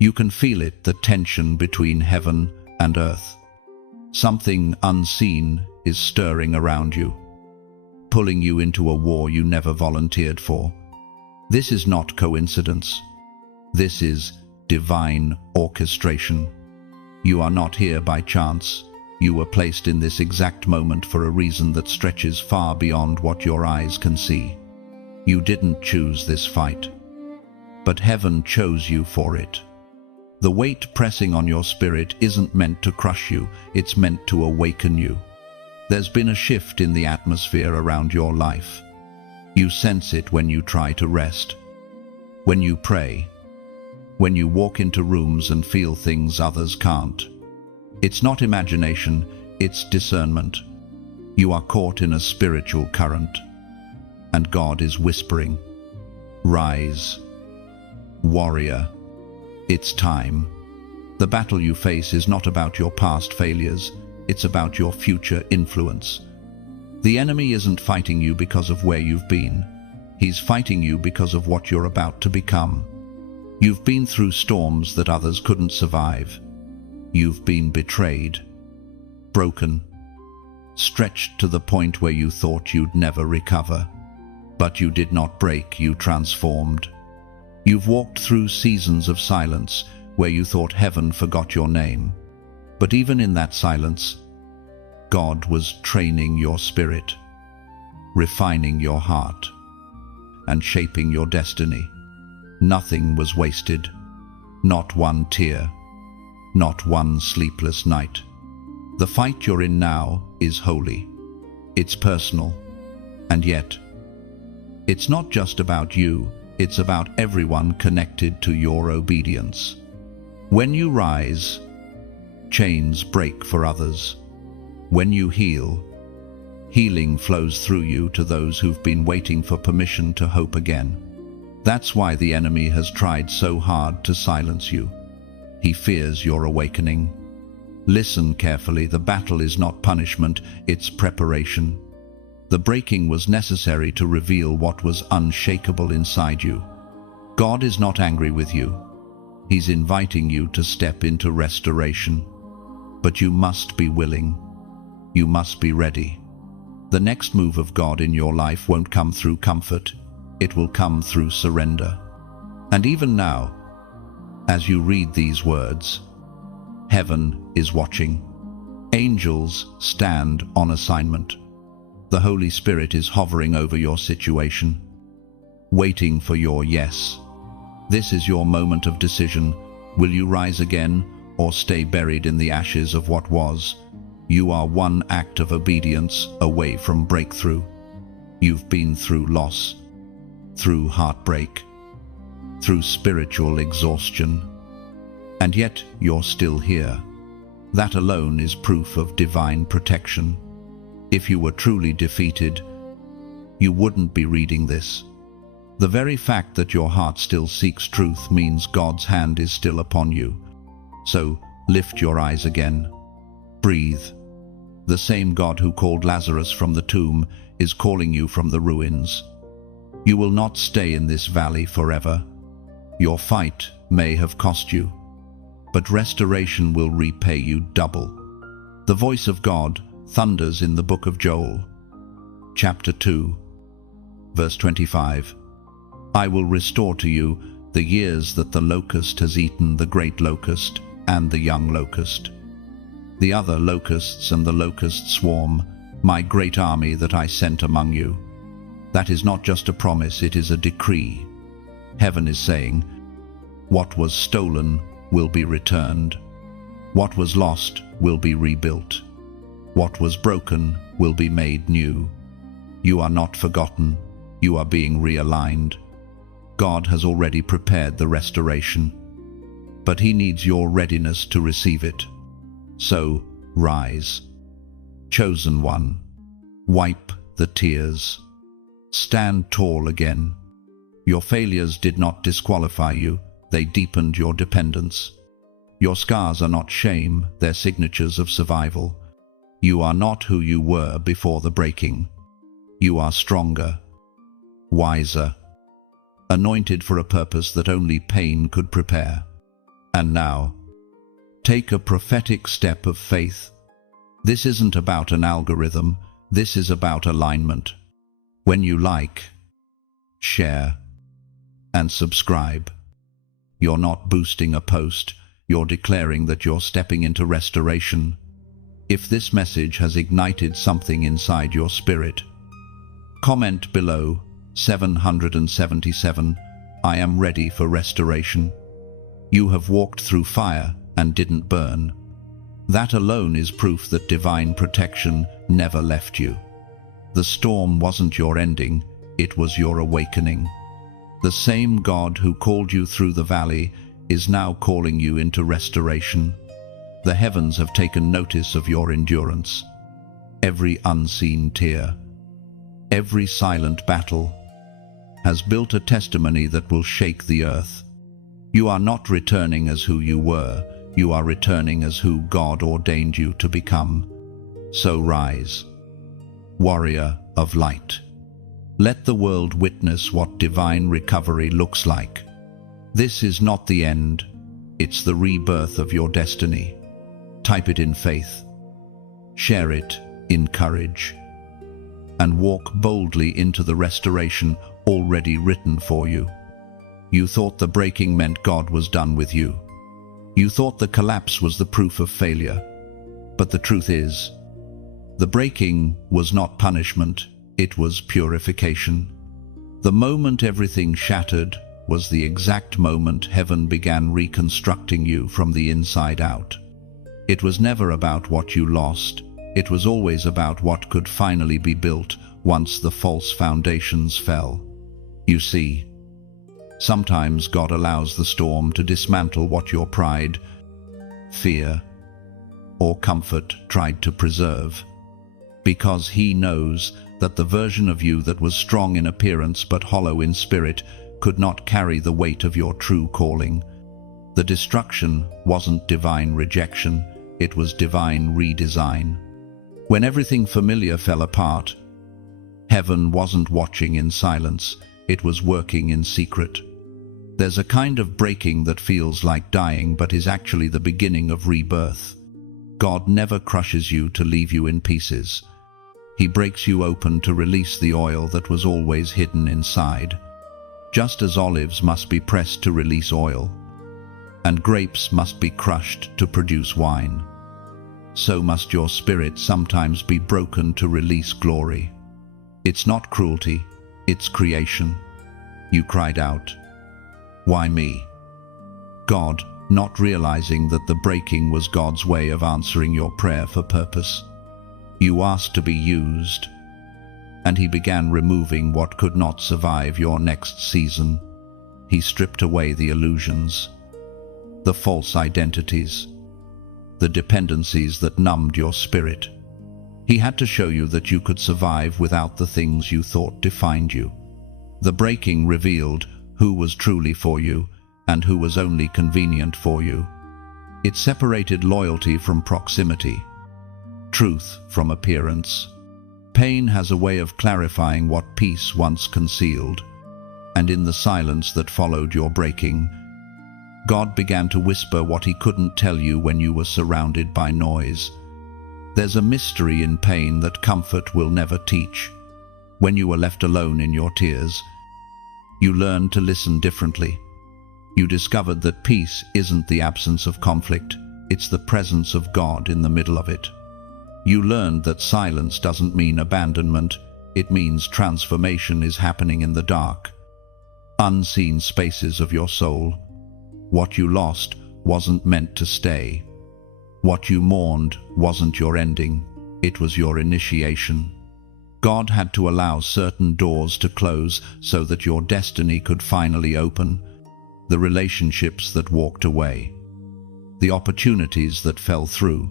You can feel it, the tension between heaven and earth. Something unseen is stirring around you, pulling you into a war you never volunteered for. This is not coincidence. This is divine orchestration. You are not here by chance. You were placed in this exact moment for a reason that stretches far beyond what your eyes can see. You didn't choose this fight, but heaven chose you for it. The weight pressing on your spirit isn't meant to crush you, it's meant to awaken you. There's been a shift in the atmosphere around your life. You sense it when you try to rest, when you pray, when you walk into rooms and feel things others can't. It's not imagination, it's discernment. You are caught in a spiritual current, and God is whispering, "Rise, warrior, it's time." The battle you face is not about your past failures, it's about your future influence. The enemy isn't fighting you because of where you've been. He's fighting you because of what you're about to become. You've been through storms that others couldn't survive. You've been betrayed, broken, stretched to the point where you thought you'd never recover. But you did not break, you transformed. You've walked through seasons of silence where you thought heaven forgot your name. But even in that silence, God was training your spirit, refining your heart, and shaping your destiny. Nothing was wasted, not one tear, not one sleepless night. The fight you're in now is holy. It's personal. And yet, it's not just about you, it's about everyone connected to your obedience. When you rise, chains break for others. When you heal, healing flows through you to those who've been waiting for permission to hope again. That's why the enemy has tried so hard to silence you. He fears your awakening. Listen carefully, the battle is not punishment, it's preparation. The breaking was necessary to reveal what was unshakable inside you. God is not angry with you. He's inviting you to step into restoration. But you must be willing. You must be ready. The next move of God in your life won't come through comfort. It will come through surrender. And even now, as you read these words, heaven is watching. Angels stand on assignment. The Holy Spirit is hovering over your situation, waiting for your yes. This is your moment of decision. Will you rise again or stay buried in the ashes of what was? You are one act of obedience away from breakthrough. You've been through loss, through heartbreak, through spiritual exhaustion, and yet you're still here. That alone is proof of divine protection. If you were truly defeated, you wouldn't be reading this. The very fact that your heart still seeks truth means God's hand is still upon you. So lift your eyes again. Breathe. The same God who called Lazarus from the tomb is calling you from the ruins. You will not stay in this valley forever. Your fight may have cost you, but restoration will repay you double. The voice of God thunders in the book of Joel, chapter 2, verse 25. I will restore to you the years that the locust has eaten, the great locust and the young locust, the other locusts and the locust swarm, my great army that I sent among you. That is not just a promise, it is a decree. Heaven is saying, what was stolen will be returned. What was lost will be rebuilt. What was broken will be made new. You are not forgotten. You are being realigned. God has already prepared the restoration, but He needs your readiness to receive it. So, rise. Chosen one, wipe the tears. Stand tall again. Your failures did not disqualify you, they deepened your dependence. Your scars are not shame, they're signatures of survival. You are not who you were before the breaking. You are stronger, wiser, anointed for a purpose that only pain could prepare. And now, take a prophetic step of faith. This isn't about an algorithm, this is about alignment. When you like, share, and subscribe, you're not boosting a post, you're declaring that you're stepping into restoration. If this message has ignited something inside your spirit, comment below, 777, I am ready for restoration. You have walked through fire and didn't burn. That alone is proof that divine protection never left you. The storm wasn't your ending, it was your awakening. The same God who called you through the valley is now calling you into restoration. The heavens have taken notice of your endurance. Every unseen tear, every silent battle, has built a testimony that will shake the earth. You are not returning as who you were, you are returning as who God ordained you to become. So rise, warrior of light. Let the world witness what divine recovery looks like. This is not the end, it's the rebirth of your destiny. Type it in faith, share it in courage, and walk boldly into the restoration already written for you. You thought the breaking meant God was done with you. You thought the collapse was the proof of failure. But the truth is, the breaking was not punishment, it was purification. The moment everything shattered was the exact moment heaven began reconstructing you from the inside out. It was never about what you lost, it was always about what could finally be built once the false foundations fell. You see, sometimes God allows the storm to dismantle what your pride, fear, or comfort tried to preserve, because He knows that the version of you that was strong in appearance but hollow in spirit could not carry the weight of your true calling. The destruction wasn't divine rejection, it was divine redesign. When everything familiar fell apart, heaven wasn't watching in silence, it was working in secret. There's a kind of breaking that feels like dying but is actually the beginning of rebirth. God never crushes you to leave you in pieces. He breaks you open to release the oil that was always hidden inside. Just as olives must be pressed to release oil, and grapes must be crushed to produce wine, so must your spirit sometimes be broken to release glory. It's not cruelty, it's creation. You cried out, "Why me?" God, not realizing that the breaking was God's way of answering your prayer for purpose. You asked to be used, and He began removing what could not survive your next season. He stripped away the illusions, the false identities, the dependencies that numbed your spirit. He had to show you that you could survive without the things you thought defined you. The breaking revealed who was truly for you and who was only convenient for you. It separated loyalty from proximity, truth from appearance. Pain has a way of clarifying what peace once concealed, and in the silence that followed your breaking, God began to whisper what He couldn't tell you when you were surrounded by noise. There's a mystery in pain that comfort will never teach. When you were left alone in your tears, you learned to listen differently. You discovered that peace isn't the absence of conflict, it's the presence of God in the middle of it. You learned that silence doesn't mean abandonment, it means transformation is happening in the dark, unseen spaces of your soul. What you lost wasn't meant to stay. What you mourned wasn't your ending, it was your initiation. God had to allow certain doors to close so that your destiny could finally open. The relationships that walked away, the opportunities that fell through,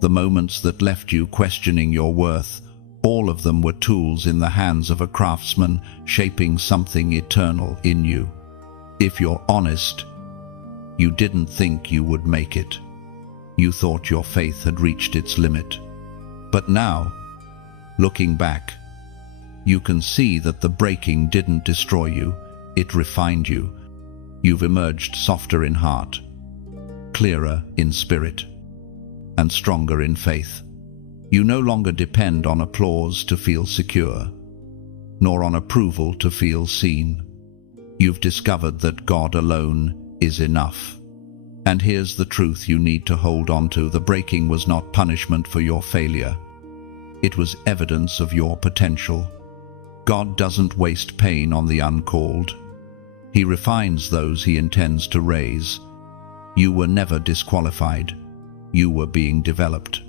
the moments that left you questioning your worth, all of them were tools in the hands of a craftsman shaping something eternal in you. If you're honest, you didn't think you would make it. You thought your faith had reached its limit. But now, looking back, you can see that the breaking didn't destroy you, it refined you. You've emerged softer in heart, clearer in spirit, and stronger in faith. You no longer depend on applause to feel secure, nor on approval to feel seen. You've discovered that God alone is enough. And here's the truth you need to hold on to. The breaking was not punishment for your failure. It was evidence of your potential. God doesn't waste pain on the uncalled. He refines those he intends to raise. You were never disqualified. You were being developed.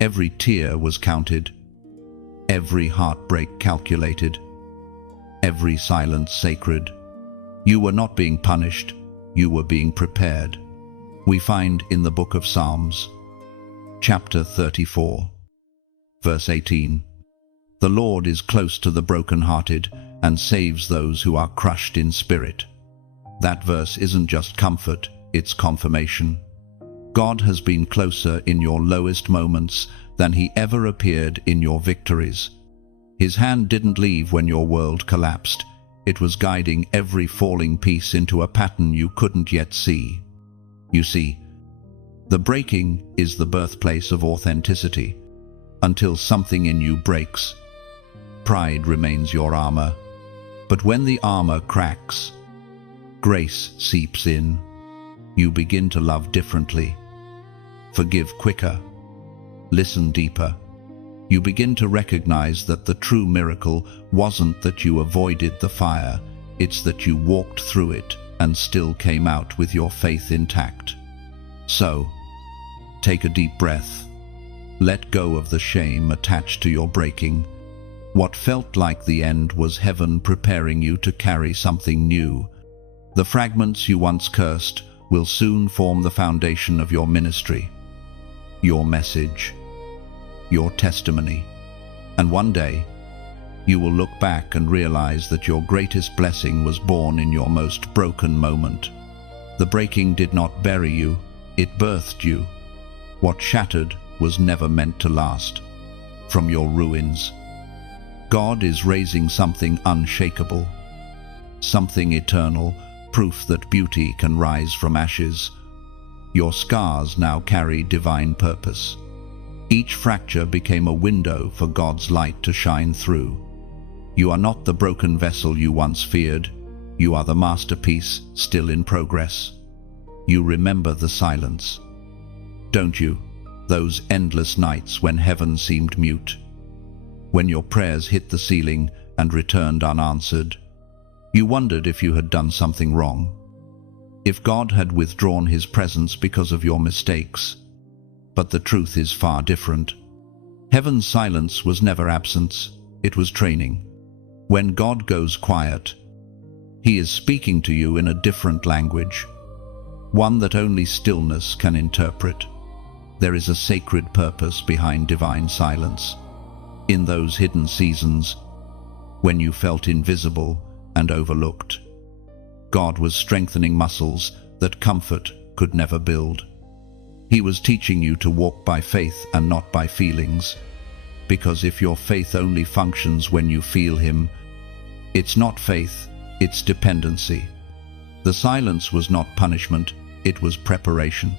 Every tear was counted. Every heartbreak calculated. Every silence sacred. You were not being punished. You were being prepared. We find in the book of Psalms, chapter 34, verse 18, "The Lord is close to the brokenhearted and saves those who are crushed in spirit." That verse isn't just comfort, it's confirmation. God has been closer in your lowest moments than he ever appeared in your victories. His hand didn't leave when your world collapsed. It was guiding every falling piece into a pattern you couldn't yet see. You see, the breaking is the birthplace of authenticity. Until something in you breaks, pride remains your armor. But when the armor cracks, grace seeps in. You begin to love differently, forgive quicker, listen deeper. You begin to recognize that the true miracle wasn't that you avoided the fire, it's that you walked through it and still came out with your faith intact. So, take a deep breath. Let go of the shame attached to your breaking. What felt like the end was heaven preparing you to carry something new. The fragments you once cursed will soon form the foundation of your ministry, your message, your testimony. And one day, you will look back and realize that your greatest blessing was born in your most broken moment. The breaking did not bury you, it birthed you. What shattered was never meant to last. From your ruins, God is raising something unshakable, something eternal, proof that beauty can rise from ashes. Your scars now carry divine purpose. Each fracture became a window for God's light to shine through. You are not the broken vessel you once feared. You are the masterpiece still in progress. You remember the silence, don't you? Those endless nights when heaven seemed mute, when your prayers hit the ceiling and returned unanswered. You wondered if you had done something wrong, if God had withdrawn his presence because of your mistakes. But the truth is far different. Heaven's silence was never absence, it was training. When God goes quiet, he is speaking to you in a different language, one that only stillness can interpret. There is a sacred purpose behind divine silence. In those hidden seasons, when you felt invisible and overlooked, God was strengthening muscles that comfort could never build. He was teaching you to walk by faith and not by feelings, because if your faith only functions when you feel him, it's not faith, it's dependency. The silence was not punishment, it was preparation.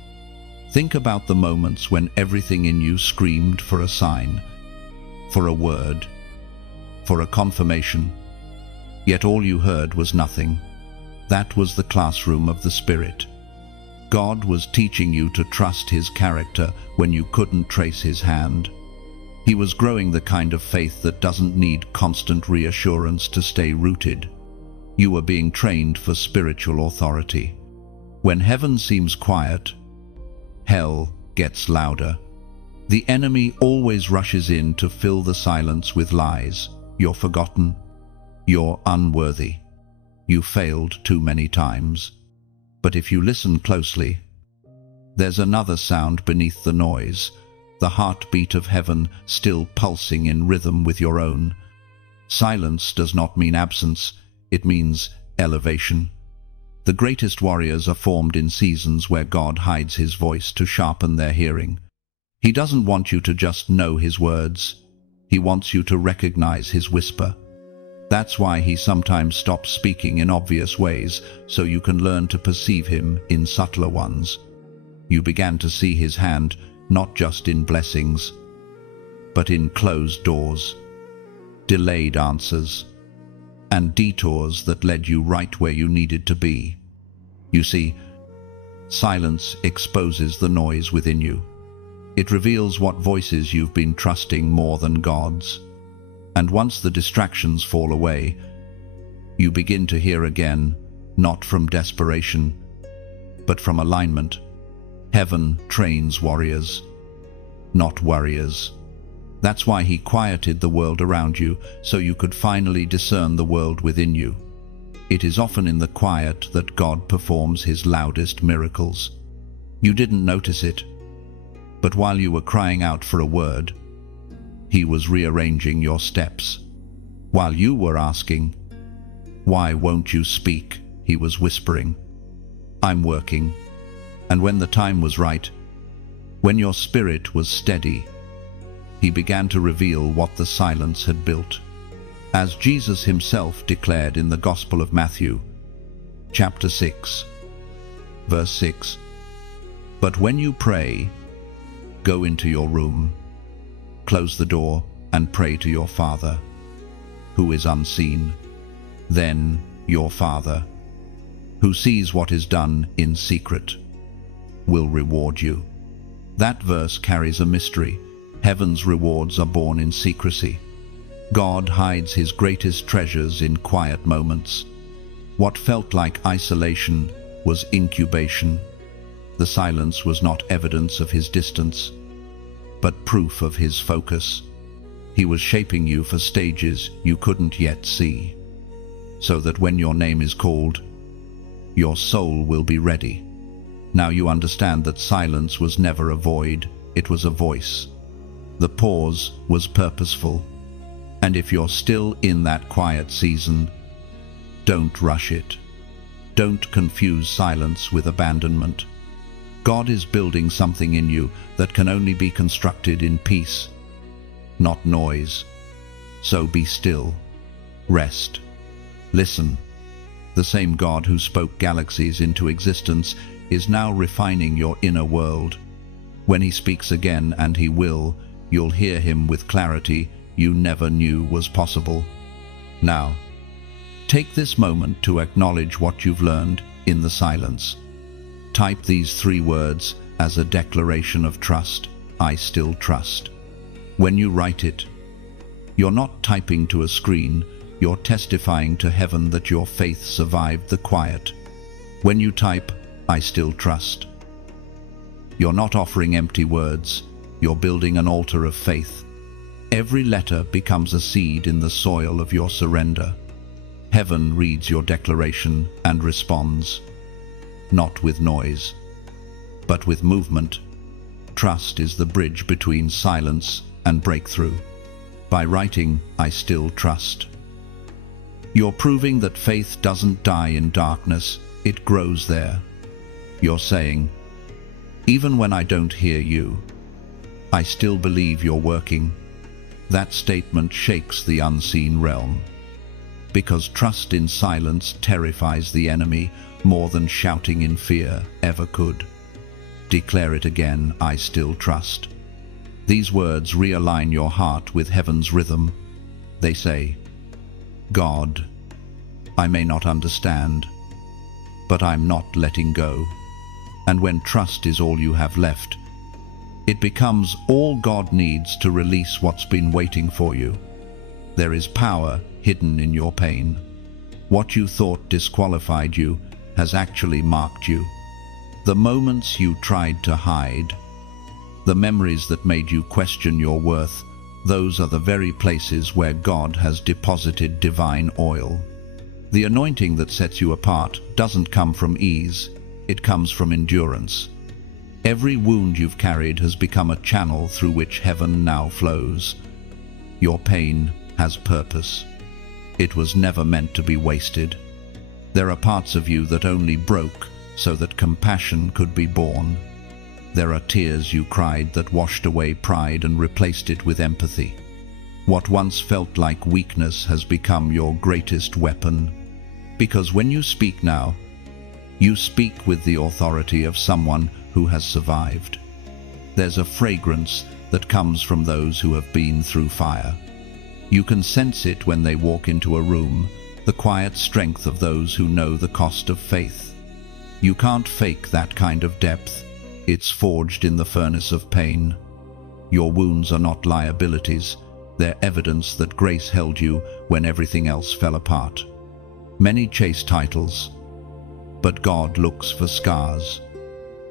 Think about the moments when everything in you screamed for a sign, for a word, for a confirmation, yet all you heard was nothing. That was the classroom of the Spirit. God was teaching you to trust his character when you couldn't trace his hand. He was growing the kind of faith that doesn't need constant reassurance to stay rooted. You were being trained for spiritual authority. When heaven seems quiet, hell gets louder. The enemy always rushes in to fill the silence with lies. You're forgotten. You're unworthy. You failed too many times. But if you listen closely, there's another sound beneath the noise, the heartbeat of heaven still pulsing in rhythm with your own. Silence does not mean absence, it means elevation. The greatest warriors are formed in seasons where God hides his voice to sharpen their hearing. He doesn't want you to just know his words. He wants you to recognize his whisper. That's why he sometimes stops speaking in obvious ways, so you can learn to perceive him in subtler ones. You began to see his hand, not just in blessings, but in closed doors, delayed answers, and detours that led you right where you needed to be. You see, silence exposes the noise within you. It reveals what voices you've been trusting more than God's. And once the distractions fall away, you begin to hear again, not from desperation, but from alignment. Heaven trains warriors, not worriers. That's why he quieted the world around you, so you could finally discern the world within you. It is often in the quiet that God performs his loudest miracles. You didn't notice it, but while you were crying out for a word, he was rearranging your steps. While you were asking, "Why won't you speak?" he was whispering, "I'm working." And when the time was right, when your spirit was steady, he began to reveal what the silence had built. As Jesus himself declared in the Gospel of Matthew, chapter 6, verse 6, "But when you pray, go into your room, close the door, and pray to your Father, who is unseen. Then your Father, who sees what is done in secret, will reward you." That verse carries a mystery. Heaven's rewards are born in secrecy. God hides his greatest treasures in quiet moments. What felt like isolation was incubation. The silence was not evidence of his distance, but proof of his focus. He was shaping you for stages you couldn't yet see, so that when your name is called, your soul will be ready. Now you understand that silence was never a void, it was a voice. The pause was purposeful. And if you're still in that quiet season, don't rush it. Don't confuse silence with abandonment. God is building something in you that can only be constructed in peace, not noise. So be still. Rest. Listen. The same God who spoke galaxies into existence is now refining your inner world. When he speaks again, and he will, you'll hear him with clarity you never knew was possible. Now, take this moment to acknowledge what you've learned in the silence. Type these 3 words as a declaration of trust: I still trust. When you write it, you're not typing to a screen, you're testifying to heaven that your faith survived the quiet. When you type, I still trust, you're not offering empty words, you're building an altar of faith. Every letter becomes a seed in the soil of your surrender. Heaven reads your declaration and responds, not with noise, but with movement. Trust is the bridge between silence and breakthrough. By writing, I still trust, you're proving that faith doesn't die in darkness, it grows there. You're saying, even when I don't hear you, I still believe you're working. That statement shakes the unseen realm, because trust in silence terrifies the enemy more than shouting in fear ever could. Declare it again, I still trust. These words realign your heart with heaven's rhythm. They say, God, I may not understand, but I'm not letting go. And when trust is all you have left, it becomes all God needs to release what's been waiting for you. There is power hidden in your pain. What you thought disqualified you has actually marked you. The moments you tried to hide, the memories that made you question your worth, those are the very places where God has deposited divine oil. The anointing that sets you apart doesn't come from ease, it comes from endurance. Every wound you've carried has become a channel through which heaven now flows. Your pain has purpose. It was never meant to be wasted. There are parts of you that only broke so that compassion could be born. There are tears you cried that washed away pride and replaced it with empathy. What once felt like weakness has become your greatest weapon. Because when you speak now, You speak with the authority of someone who has survived. There's a fragrance that comes from those who have been through fire. You can sense it when they walk into a room, the quiet strength of those who know the cost of faith. You can't fake that kind of depth. It's forged in the furnace of pain. Your wounds are not liabilities. They're evidence that grace held you when everything else fell apart. Many chase titles, but God looks for scars.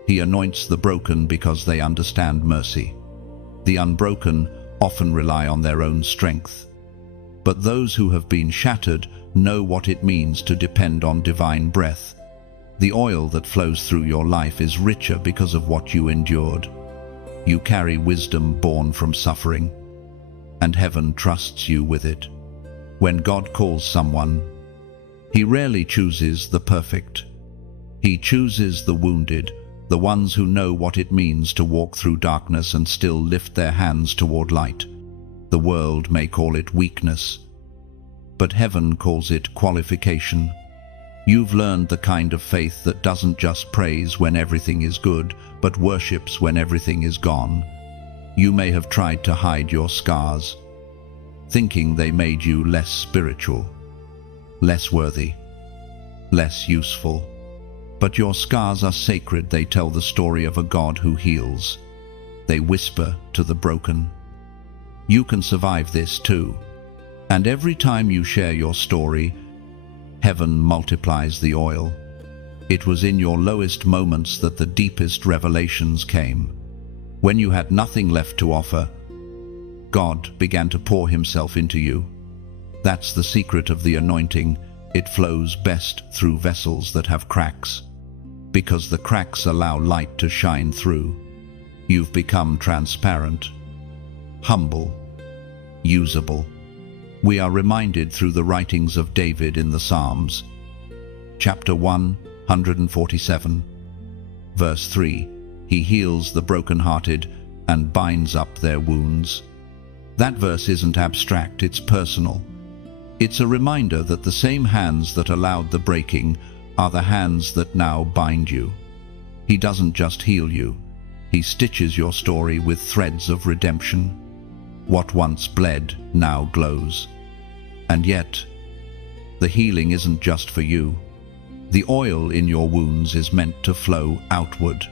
He anoints the broken because they understand mercy. The unbroken often rely on their own strength. But those who have been shattered know what it means to depend on divine breath. The oil that flows through your life is richer because of what you endured. You carry wisdom born from suffering, and heaven trusts you with it. When God calls someone, He rarely chooses the perfect. He chooses the wounded, the ones who know what it means to walk through darkness and still lift their hands toward light. The world may call it weakness, but heaven calls it qualification. You've learned the kind of faith that doesn't just praise when everything is good, but worships when everything is gone. You may have tried to hide your scars, thinking they made you less spiritual, less worthy, less useful. But your scars are sacred. They tell the story of a God who heals. They whisper to the broken, "You can survive this too." And every time you share your story, heaven multiplies the oil. It was in your lowest moments that the deepest revelations came. When you had nothing left to offer, God began to pour Himself into you. That's the secret of the anointing. It flows best through vessels that have cracks, because the cracks allow light to shine through. You've become transparent, humble, usable. We are reminded through the writings of David in the Psalms. Chapter 147, verse 3, He heals the brokenhearted and binds up their wounds. That verse isn't abstract, it's personal. It's a reminder that the same hands that allowed the breaking are the hands that now bind you. He doesn't just heal you, He stitches your story with threads of redemption. What once bled now glows. And yet, the healing isn't just for you. The oil in your wounds is meant to flow outward.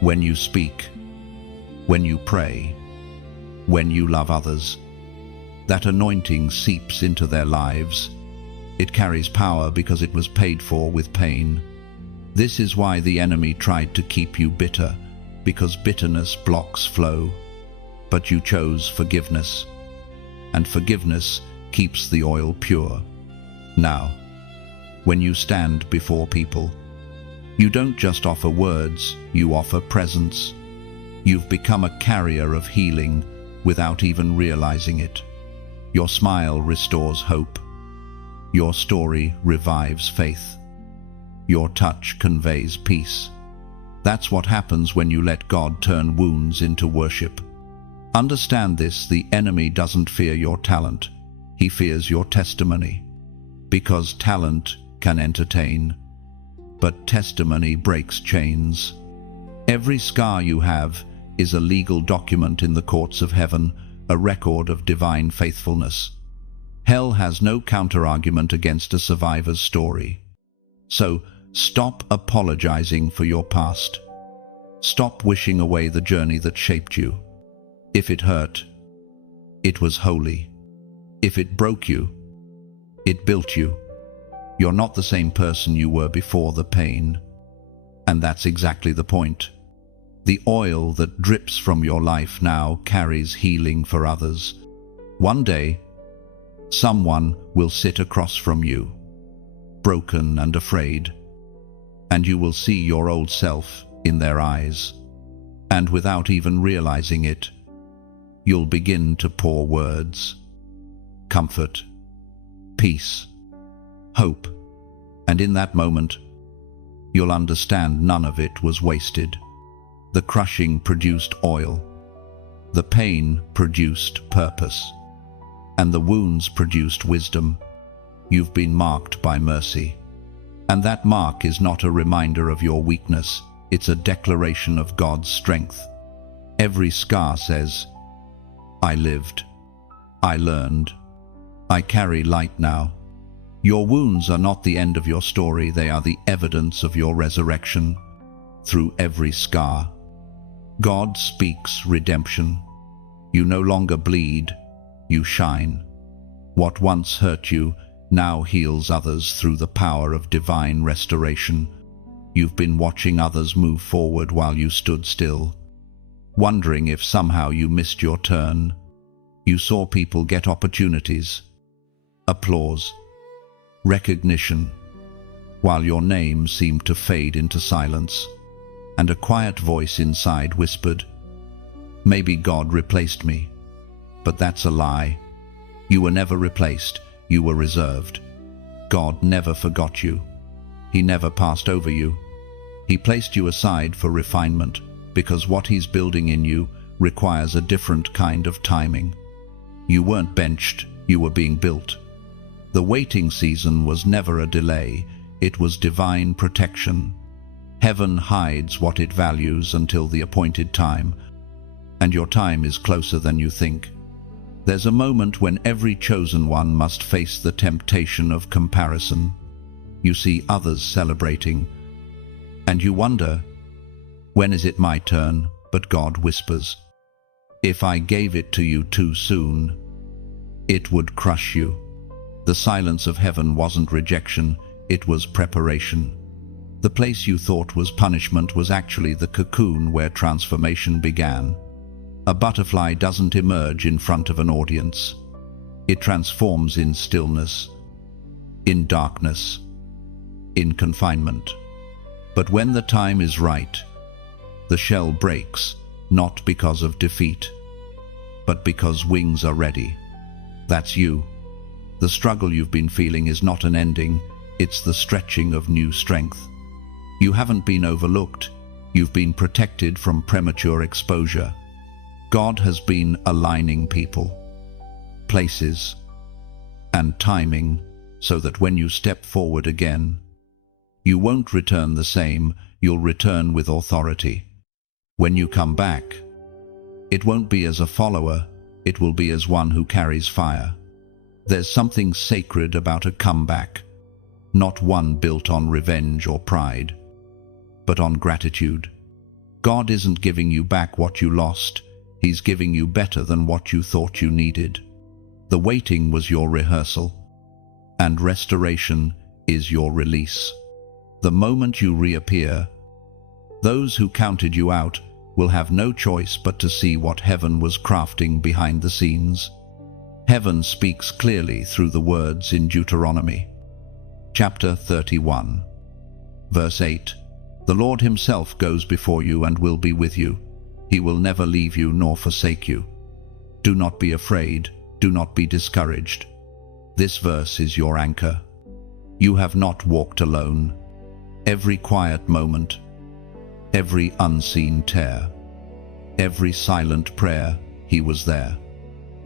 When you speak, when you pray, when you love others, that anointing seeps into their lives. It carries power because it was paid for with pain. This is why the enemy tried to keep you bitter, because bitterness blocks flow. But you chose forgiveness, and forgiveness keeps the oil pure. Now, when you stand before people, you don't just offer words, you offer presence. You've become a carrier of healing without even realizing it. Your smile restores hope. Your story revives faith. Your touch conveys peace. That's what happens when you let God turn wounds into worship. Understand this: the enemy doesn't fear your talent. He fears your testimony. Because talent can entertain, but testimony breaks chains. Every scar you have is a legal document in the courts of heaven, a record of divine faithfulness. Hell has no counter-argument against a survivor's story. So, stop apologizing for your past. Stop wishing away the journey that shaped you. If it hurt, it was holy. If it broke you, it built you. You're not the same person you were before the pain. And that's exactly the point. The oil that drips from your life now carries healing for others. One day, someone will sit across from you, broken and afraid, and you will see your old self in their eyes. And without even realizing it, you'll begin to pour words, comfort, peace, hope, and in that moment, you'll understand none of it was wasted. The crushing produced oil, the pain produced purpose, and the wounds produced wisdom. You've been marked by mercy. And that mark is not a reminder of your weakness, it's a declaration of God's strength. Every scar says, I lived, I learned, I carry light now. Your wounds are not the end of your story, they are the evidence of your resurrection. Through every scar, God speaks redemption. You no longer bleed, you shine. What once hurt you now heals others through the power of divine restoration. You've been watching others move forward while you stood still, wondering if somehow you missed your turn. You saw people get opportunities, applause, recognition, while your name seemed to fade into silence, and a quiet voice inside whispered, maybe God replaced me. But that's a lie. You were never replaced, you were reserved. God never forgot you. He never passed over you. He placed you aside for refinement, because what He's building in you requires a different kind of timing. You weren't benched, you were being built. The waiting season was never a delay, it was divine protection. Heaven hides what it values until the appointed time, and your time is closer than you think. There's a moment when every chosen one must face the temptation of comparison. You see others celebrating, and you wonder, when is it my turn? But God whispers, if I gave it to you too soon, it would crush you. The silence of heaven wasn't rejection, it was preparation. The place you thought was punishment was actually the cocoon where transformation began. A butterfly doesn't emerge in front of an audience. It transforms in stillness, in darkness, in confinement. But when the time is right, the shell breaks, not because of defeat, but because wings are ready. That's you. The struggle you've been feeling is not an ending, it's the stretching of new strength. You haven't been overlooked, you've been protected from premature exposure. God has been aligning people, places, and timing so that when you step forward again, you won't return the same, you'll return with authority. When you come back, it won't be as a follower, it will be as one who carries fire. There's something sacred about a comeback, not one built on revenge or pride, but on gratitude. God isn't giving you back what you lost, He's giving you better than what you thought you needed. The waiting was your rehearsal, and restoration is your release. The moment you reappear, those who counted you out will have no choice but to see what heaven was crafting behind the scenes. Heaven speaks clearly through the words in Deuteronomy, chapter 31, verse 8. The Lord Himself goes before you and will be with you. He will never leave you nor forsake you. Do not be afraid, do not be discouraged. This verse is your anchor. You have not walked alone. Every quiet moment, every unseen tear, every silent prayer, He was there.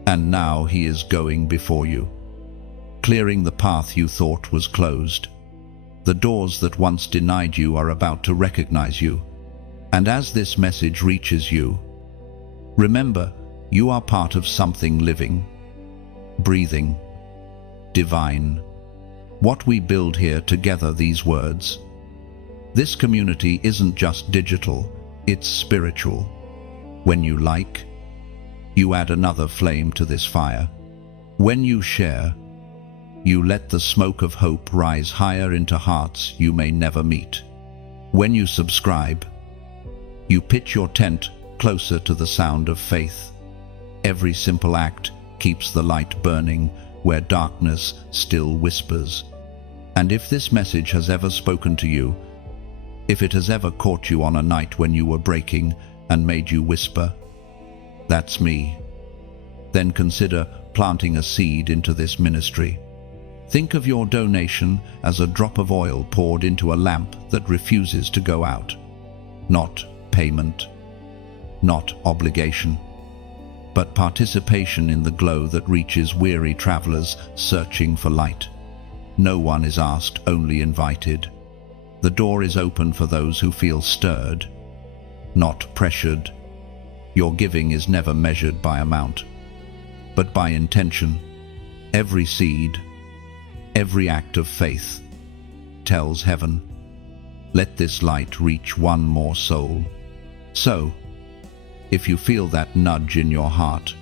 And now He is going before you, clearing the path you thought was closed. The doors that once denied you are about to recognize you. And as this message reaches you, remember, you are part of something living, breathing, divine. What we build here together, these words. This community isn't just digital, it's spiritual. When you like, you add another flame to this fire. When you share, you let the smoke of hope rise higher into hearts you may never meet. When you subscribe, you pitch your tent closer to the sound of faith. Every simple act keeps the light burning where darkness still whispers. And if this message has ever spoken to you, if it has ever caught you on a night when you were breaking and made you whisper, "That's me," then consider planting a seed into this ministry. Think of your donation as a drop of oil poured into a lamp that refuses to go out. Not payment, not obligation, but participation in the glow that reaches weary travelers searching for light. No one is asked, only invited. The door is open for those who feel stirred, not pressured. Your giving is never measured by amount, but by intention. Every seed, every act of faith tells heaven, let this light reach one more soul. So, if you feel that nudge in your heart,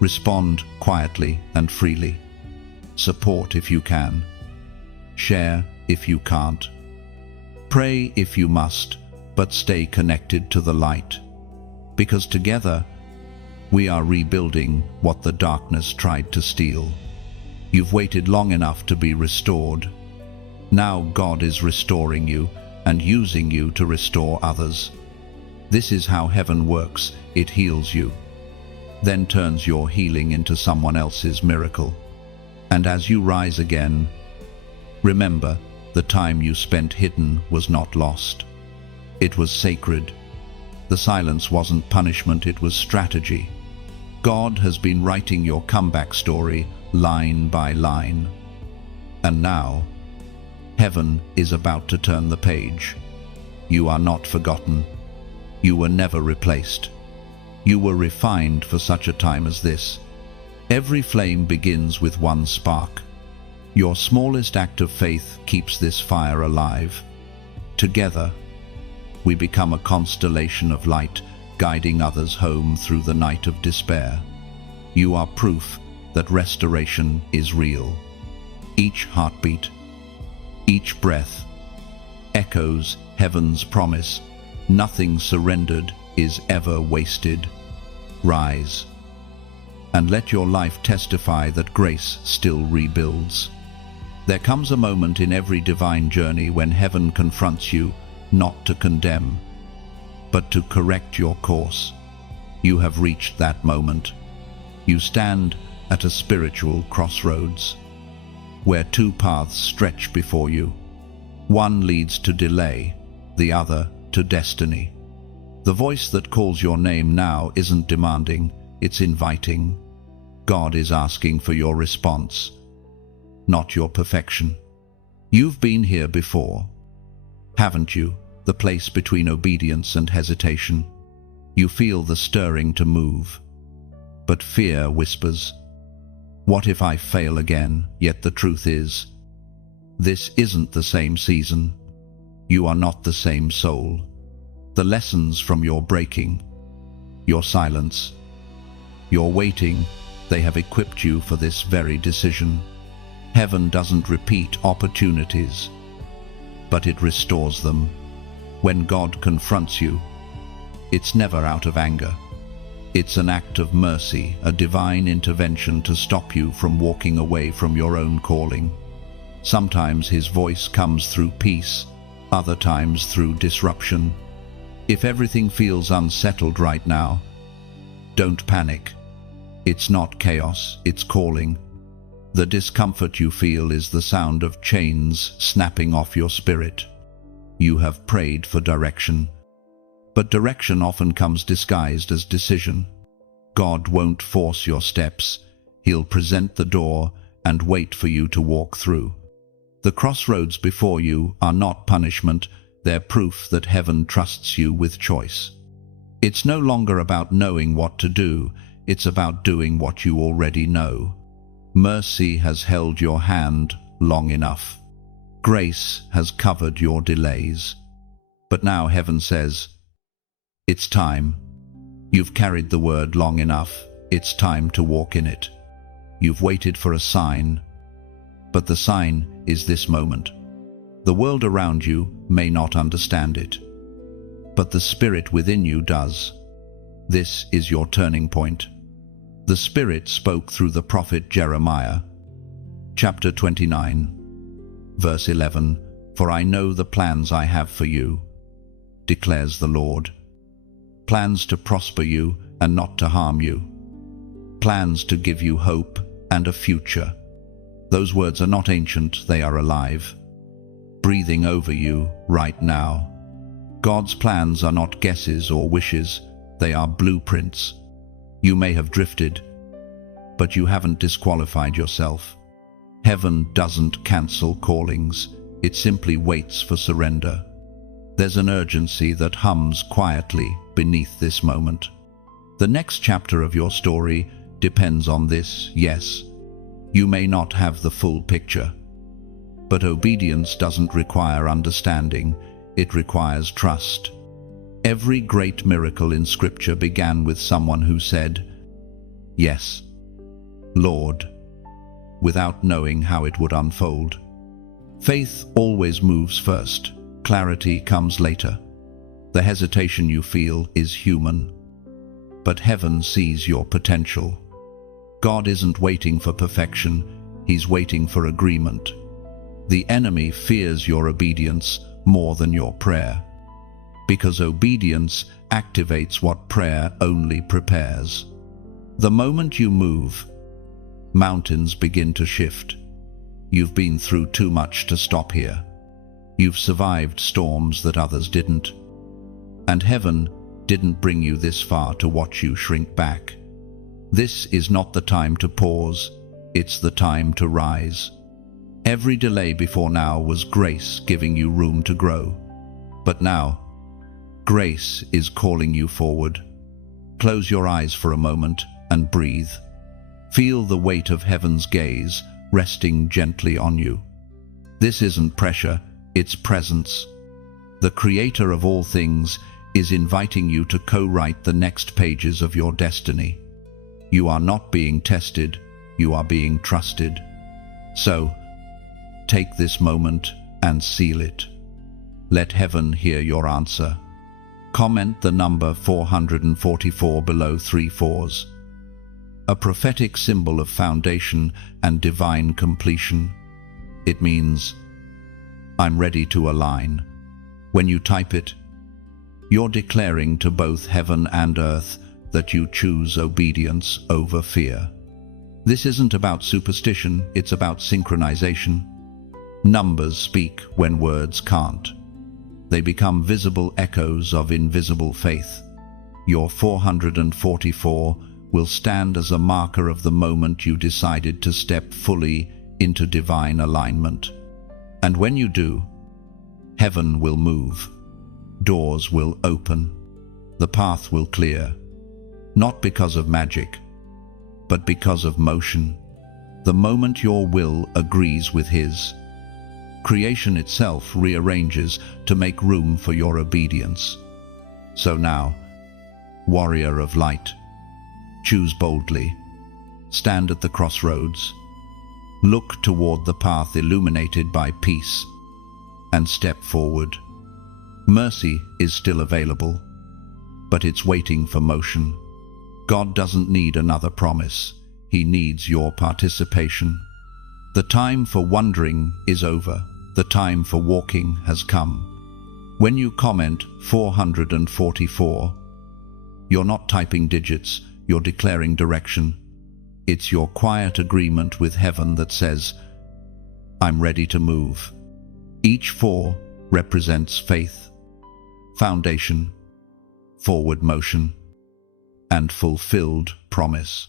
respond quietly and freely. Support if you can. Share if you can't. Pray if you must, but stay connected to the light. Because together, we are rebuilding what the darkness tried to steal. You've waited long enough to be restored. Now God is restoring you and using you to restore others. This is how heaven works. It heals you, then turns your healing into someone else's miracle. And as you rise again, remember, the time you spent hidden was not lost. It was sacred. The silence wasn't punishment, it was strategy. God has been writing your comeback story line by line. And now, heaven is about to turn the page. You are not forgotten. You were never replaced. You were refined for such a time as this. Every flame begins with one spark. Your smallest act of faith keeps this fire alive. Together, we become a constellation of light, guiding others home through the night of despair. You are proof that restoration is real. Each heartbeat, each breath, echoes heaven's promise. Nothing surrendered is ever wasted. Rise, and let your life testify that grace still rebuilds. There comes a moment in every divine journey when heaven confronts you, not to condemn, but to correct your course. You have reached that moment. You stand at a spiritual crossroads, where two paths stretch before you. One leads to delay, the other to destiny. The voice that calls your name now isn't demanding, it's inviting. God is asking for your response, not your perfection. You've been here before, haven't you? The place between obedience and hesitation. You feel the stirring to move, but fear whispers, what if I fail again? Yet the truth is, this isn't the same season. You are not the same soul. The lessons from your breaking, your silence, your waiting, they have equipped you for this very decision. Heaven doesn't repeat opportunities, but it restores them. When God confronts you, it's never out of anger. It's an act of mercy, a divine intervention to stop you from walking away from your own calling. Sometimes his voice comes through peace, other times through disruption. If everything feels unsettled right now, don't panic. It's not chaos, it's calling. The discomfort you feel is the sound of chains snapping off your spirit. You have prayed for direction, but direction often comes disguised as decision. God won't force your steps. He'll present the door and wait for you to walk through. The crossroads before you are not punishment, they're proof that heaven trusts you with choice. It's no longer about knowing what to do, it's about doing what you already know. Mercy has held your hand long enough. Grace has covered your delays. But now heaven says, it's time. You've carried the word long enough. It's time to walk in it. You've waited for a sign, but the sign is this moment. The world around you may not understand it, but the Spirit within you does. This is your turning point. The Spirit spoke through the prophet Jeremiah. Chapter 29, verse 11, For I know the plans I have for you, declares the Lord. Plans to prosper you and not to harm you. Plans to give you hope and a future. Those words are not ancient, they are alive, breathing over you right now. God's plans are not guesses or wishes, they are blueprints. You may have drifted, but you haven't disqualified yourself. Heaven doesn't cancel callings, it simply waits for surrender. There's an urgency that hums quietly beneath this moment. The next chapter of your story depends on this, yes. You may not have the full picture. But obedience doesn't require understanding, it requires trust. Every great miracle in Scripture began with someone who said, "Yes, Lord," without knowing how it would unfold. Faith always moves first, clarity comes later. The hesitation you feel is human. But heaven sees your potential. God isn't waiting for perfection, He's waiting for agreement. The enemy fears your obedience more than your prayer, because obedience activates what prayer only prepares. The moment you move, mountains begin to shift. You've been through too much to stop here. You've survived storms that others didn't. And heaven didn't bring you this far to watch you shrink back. This is not the time to pause, it's the time to rise. Every delay before now was grace giving you room to grow. But now, grace is calling you forward. Close your eyes for a moment and breathe. Feel the weight of heaven's gaze resting gently on you. This isn't pressure, it's presence. The Creator of all things is inviting you to co-write the next pages of your destiny. You are not being tested, you are being trusted. So, take this moment and seal it. Let heaven hear your answer. Comment the number 444 below 3 4s. A prophetic symbol of foundation and divine completion. It means, I'm ready to align. When you type it, you're declaring to both heaven and earth that you choose obedience over fear. This isn't about superstition, it's about synchronization. Numbers speak when words can't. They become visible echoes of invisible faith. Your 444 will stand as a marker of the moment you decided to step fully into divine alignment. And when you do, heaven will move. Doors will open. The path will clear. Not because of magic, but because of motion. The moment your will agrees with His, creation itself rearranges to make room for your obedience. So now, warrior of light, choose boldly. Stand at the crossroads. Look toward the path illuminated by peace, and step forward. Mercy is still available, but it's waiting for motion. God doesn't need another promise. He needs your participation. The time for wondering is over. The time for walking has come. When you comment 444, you're not typing digits, you're declaring direction. It's your quiet agreement with heaven that says, I'm ready to move. Each 4 represents faith, foundation, forward motion, and fulfilled promise.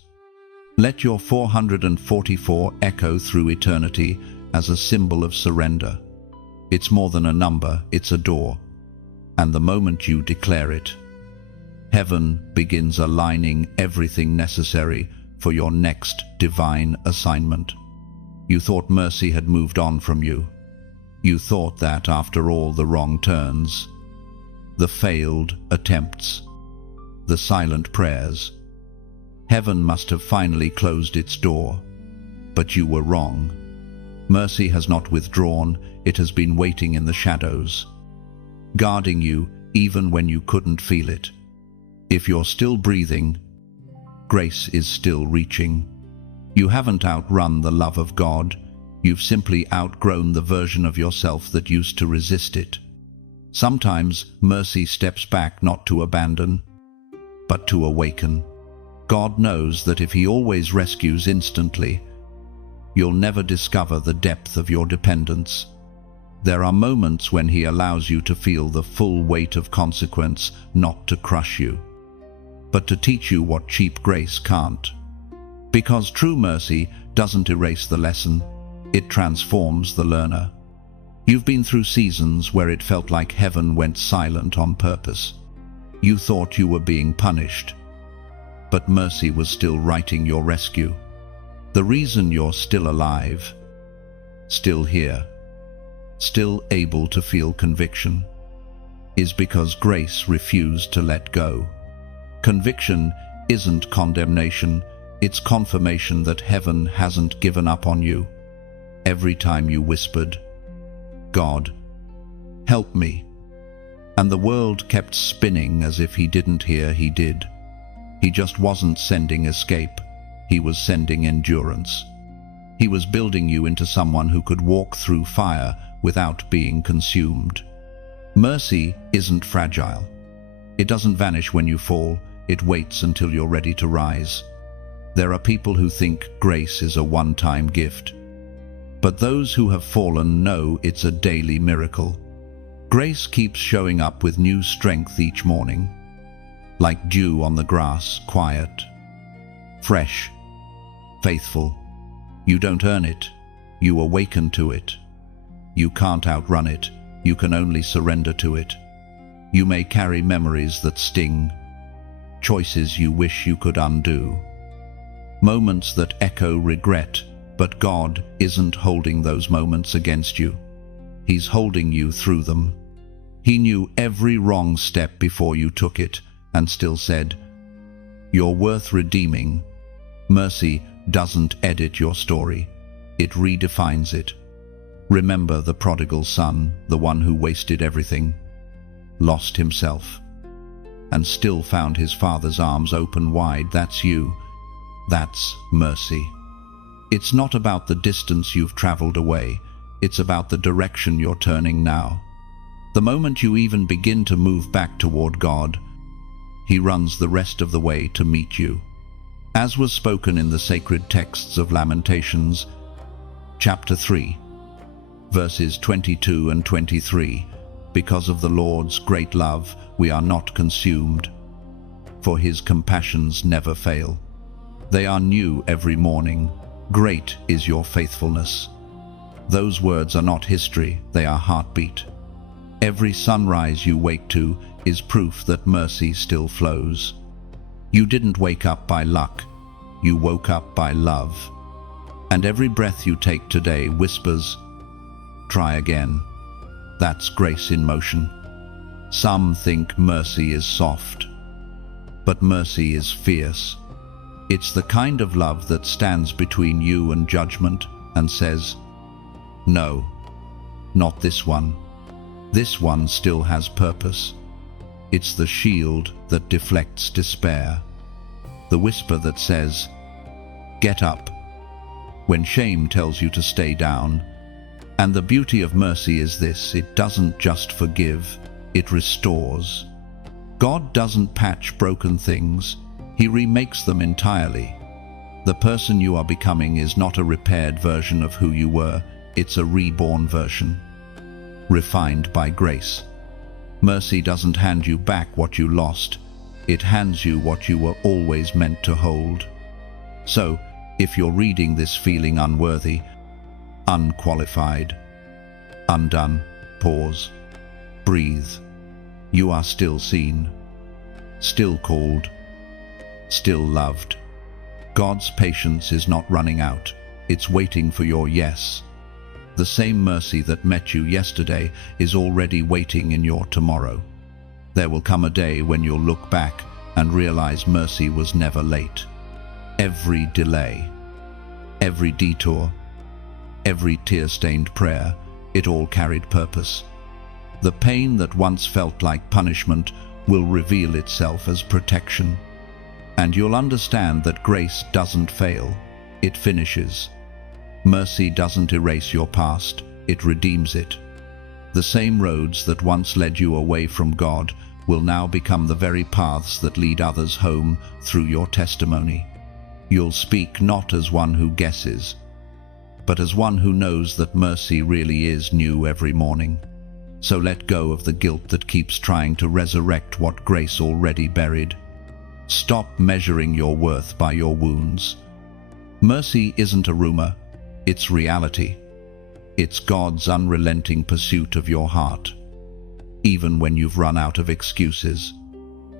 Let your 444 echo through eternity as a symbol of surrender. It's more than a number, it's a door. And the moment you declare it, heaven begins aligning everything necessary for your next divine assignment. You thought mercy had moved on from you. You thought that after all the wrong turns, the failed attempts, the silent prayers, heaven must have finally closed its door. But you were wrong. Mercy has not withdrawn, it has been waiting in the shadows, guarding you even when you couldn't feel it. If you're still breathing, grace is still reaching. You haven't outrun the love of God, you've simply outgrown the version of yourself that used to resist it. Sometimes mercy steps back not to abandon, but to awaken. God knows that if He always rescues instantly, you'll never discover the depth of your dependence. There are moments when He allows you to feel the full weight of consequence, not to crush you, but to teach you what cheap grace can't. Because true mercy doesn't erase the lesson, It transforms the learner. You've been through seasons where it felt like heaven went silent on purpose. You thought you were being punished, but mercy was still writing your rescue. The reason you're still alive, still here, still able to feel conviction, is because grace refused to let go. Conviction isn't condemnation, it's confirmation that heaven hasn't given up on you. Every time you whispered, "God, help me," and the world kept spinning as if he didn't hear, he did. He just wasn't sending escape, he was sending endurance. He was building you into someone who could walk through fire without being consumed. Mercy isn't fragile. It doesn't vanish when you fall, it waits until you're ready to rise. There are people who think grace is a one-time gift, but those who have fallen know it's a daily miracle. Grace keeps showing up with new strength each morning, like dew on the grass, quiet, fresh, faithful. You don't earn it, you awaken to it. You can't outrun it, you can only surrender to it. You may carry memories that sting, choices you wish you could undo, moments that echo regret, but God isn't holding those moments against you. He's holding you through them. He knew every wrong step before you took it, and still said, "You're worth redeeming." Mercy doesn't edit your story, it redefines it. Remember the prodigal son, the one who wasted everything, lost himself, and still found his father's arms open wide. That's you. That's mercy. It's not about the distance you've traveled away, it's about the direction you're turning now. The moment you even begin to move back toward God, He runs the rest of the way to meet you. As was spoken in the sacred texts of Lamentations, chapter 3, verses 22 and 23, "Because of the Lord's great love, we are not consumed, for His compassions never fail. They are new every morning. Great is your faithfulness." Those words are not history, they are heartbeat. Every sunrise you wake to is proof that mercy still flows. You didn't wake up by luck, you woke up by love. And every breath you take today whispers, "Try again." That's grace in motion. Some think mercy is soft, but mercy is fierce. It's the kind of love that stands between you and judgment and says, "No, not this one. This one still has purpose." It's the shield that deflects despair, the whisper that says, "Get up," when shame tells you to stay down. And the beauty of mercy is this: it doesn't just forgive, it restores. God doesn't patch broken things, He remakes them entirely. The person you are becoming is not a repaired version of who you were, it's a reborn version, refined by grace. Mercy doesn't hand you back what you lost, it hands you what you were always meant to hold. So, if you're reading this feeling unworthy, unqualified, undone, pause, breathe. You are still seen, still called, still loved. God's patience is not running out, it's waiting for your yes. The same mercy that met you yesterday is already waiting in your tomorrow. There will come a day when you'll look back and realize mercy was never late. Every delay, every detour, every tear-stained prayer, it all carried purpose. The pain that once felt like punishment will reveal itself as protection. And you'll understand that grace doesn't fail, it finishes. Mercy doesn't erase your past, it redeems it. The same roads that once led you away from God will now become the very paths that lead others home through your testimony. You'll speak not as one who guesses, but as one who knows that mercy really is new every morning. So let go of the guilt that keeps trying to resurrect what grace already buried. Stop measuring your worth by your wounds. Mercy isn't a rumor, It's reality. It's God's unrelenting pursuit of your heart, even when you've run out of excuses.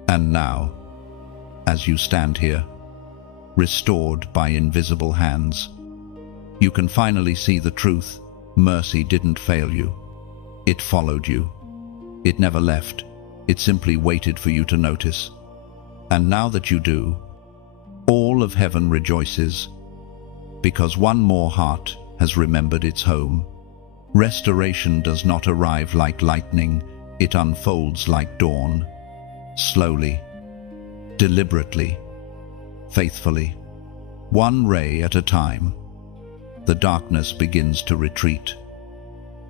And now, as you stand here, restored by invisible hands, you can finally see the truth. Mercy didn't fail you. It followed you. It never left. It simply waited for you to notice. And now that you do, all of heaven rejoices, because one more heart has remembered its home. Restoration does not arrive like lightning. It unfolds like dawn, slowly, deliberately, faithfully, one ray at a time. The darkness begins to retreat,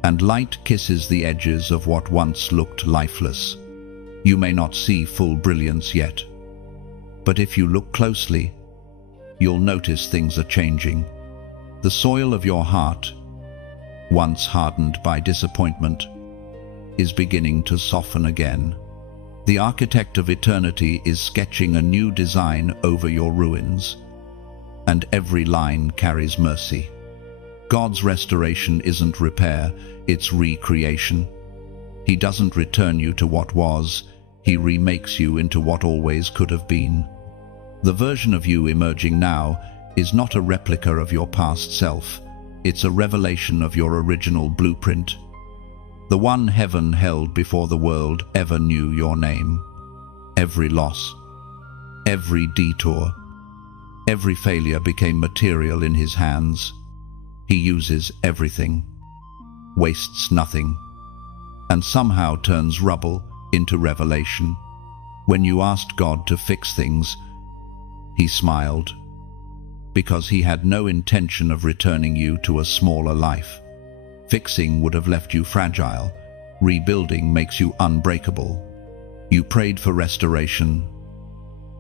and light kisses the edges of what once looked lifeless. You may not see full brilliance yet, but if you look closely, you'll notice things are changing. The soil of your heart, once hardened by disappointment, is beginning to soften again. The architect of eternity is sketching a new design over your ruins, and every line carries mercy. God's restoration isn't repair, it's recreation. He doesn't return you to what was, He remakes you into what always could have been. The version of you emerging now is not a replica of your past self. It's a revelation of your original blueprint, the one heaven held before the world ever knew your name. Every loss, every detour, every failure became material in His hands. He uses everything, wastes nothing, and somehow turns rubble into revelation. When you asked God to fix things, He smiled, because He had no intention of returning you to a smaller life. Fixing would have left you fragile. Rebuilding makes you unbreakable. You prayed for restoration,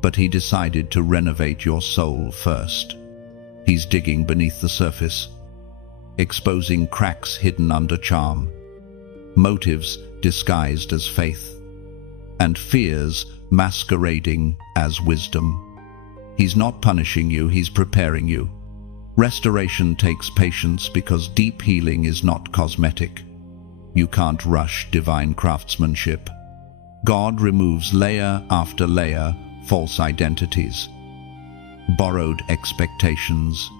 but He decided to renovate your soul first. He's digging beneath the surface, exposing cracks hidden under charm, motives disguised as faith, and fears masquerading as wisdom. He's not punishing you, He's preparing you. Restoration takes patience because deep healing is not cosmetic. You can't rush divine craftsmanship. God removes layer after layer, false identities, borrowed expectations,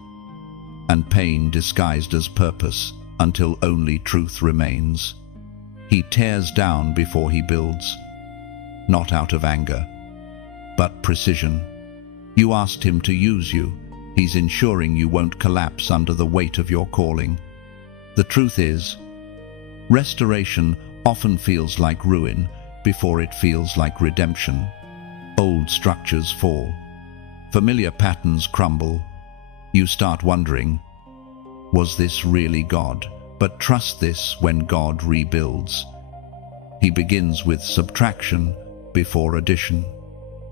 and pain disguised as purpose until only truth remains. He tears down before He builds, not out of anger, but precision. You asked Him to use you. He's ensuring you won't collapse under the weight of your calling. The truth is, restoration often feels like ruin before it feels like redemption. Old structures fall. Familiar patterns crumble. You start wondering, was this really God? But trust this: when God rebuilds, He begins with subtraction before addition.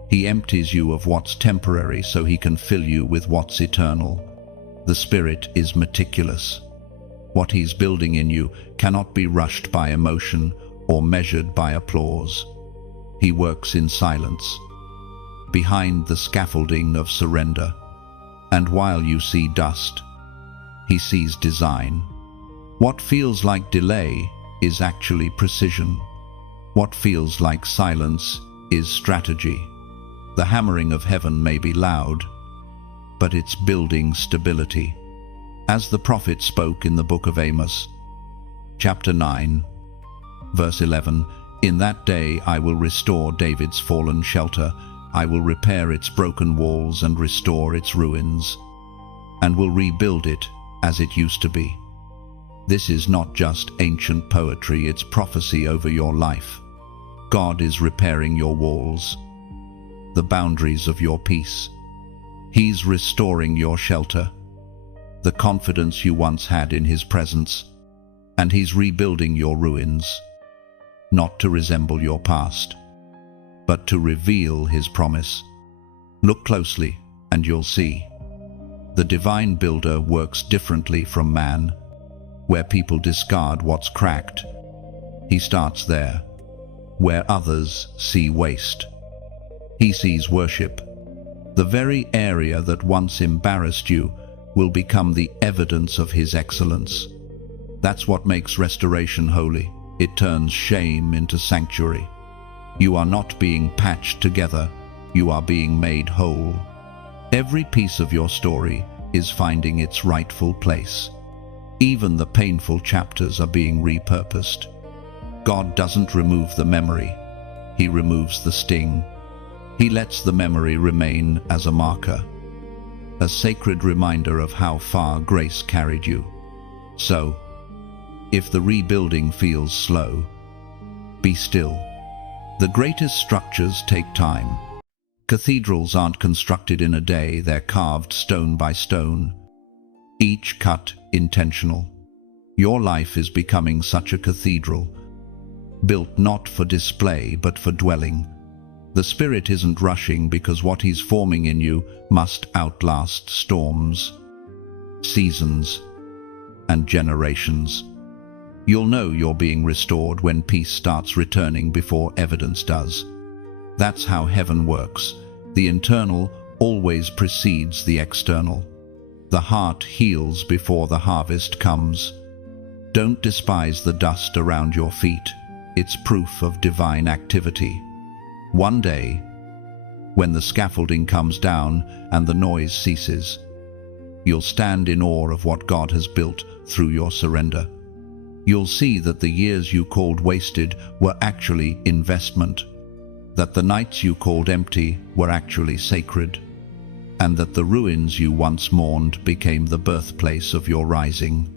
He empties you of what's temporary so He can fill you with what's eternal. The Spirit is meticulous. What He's building in you cannot be rushed by emotion or measured by applause. He works in silence, behind the scaffolding of surrender. And while you see dust, He sees design. What feels like delay is actually precision. What feels like silence is strategy. The hammering of heaven may be loud, but it's building stability. As the prophet spoke in the book of Amos, chapter 9, verse 11, "In that day I will restore David's fallen shelter. I will repair its broken walls and restore its ruins, and will rebuild it as it used to be." This is not just ancient poetry, it's prophecy over your life. God is repairing your walls, the boundaries of your peace. He's restoring your shelter, the confidence you once had in His presence, and He's rebuilding your ruins, not to resemble your past, but to reveal His promise. Look closely and you'll see. The divine builder works differently from man. Where people discard what's cracked, He starts there. Where others see waste, He sees worship. The very area that once embarrassed you will become the evidence of his excellence. That's what makes restoration holy. It turns shame into sanctuary. You are not being patched together, you are being made whole. Every piece of your story is finding its rightful place. Even the painful chapters are being repurposed. God doesn't remove the memory, he removes the sting. He lets the memory remain as a marker, a sacred reminder of how far grace carried you. So, if the rebuilding feels slow, be still. The greatest structures take time. Cathedrals aren't constructed in a day, they're carved stone by stone, each cut intentional. Your life is becoming such a cathedral, built not for display but for dwelling. The Spirit isn't rushing because what he's forming in you must outlast storms, seasons, and generations. You'll know you're being restored when peace starts returning before evidence does. That's how heaven works. The internal always precedes the external. The heart heals before the harvest comes. Don't despise the dust around your feet. It's proof of divine activity. One day, when the scaffolding comes down and the noise ceases, you'll stand in awe of what God has built through your surrender. You'll see that the years you called wasted were actually investment, that the nights you called empty were actually sacred, and that the ruins you once mourned became the birthplace of your rising.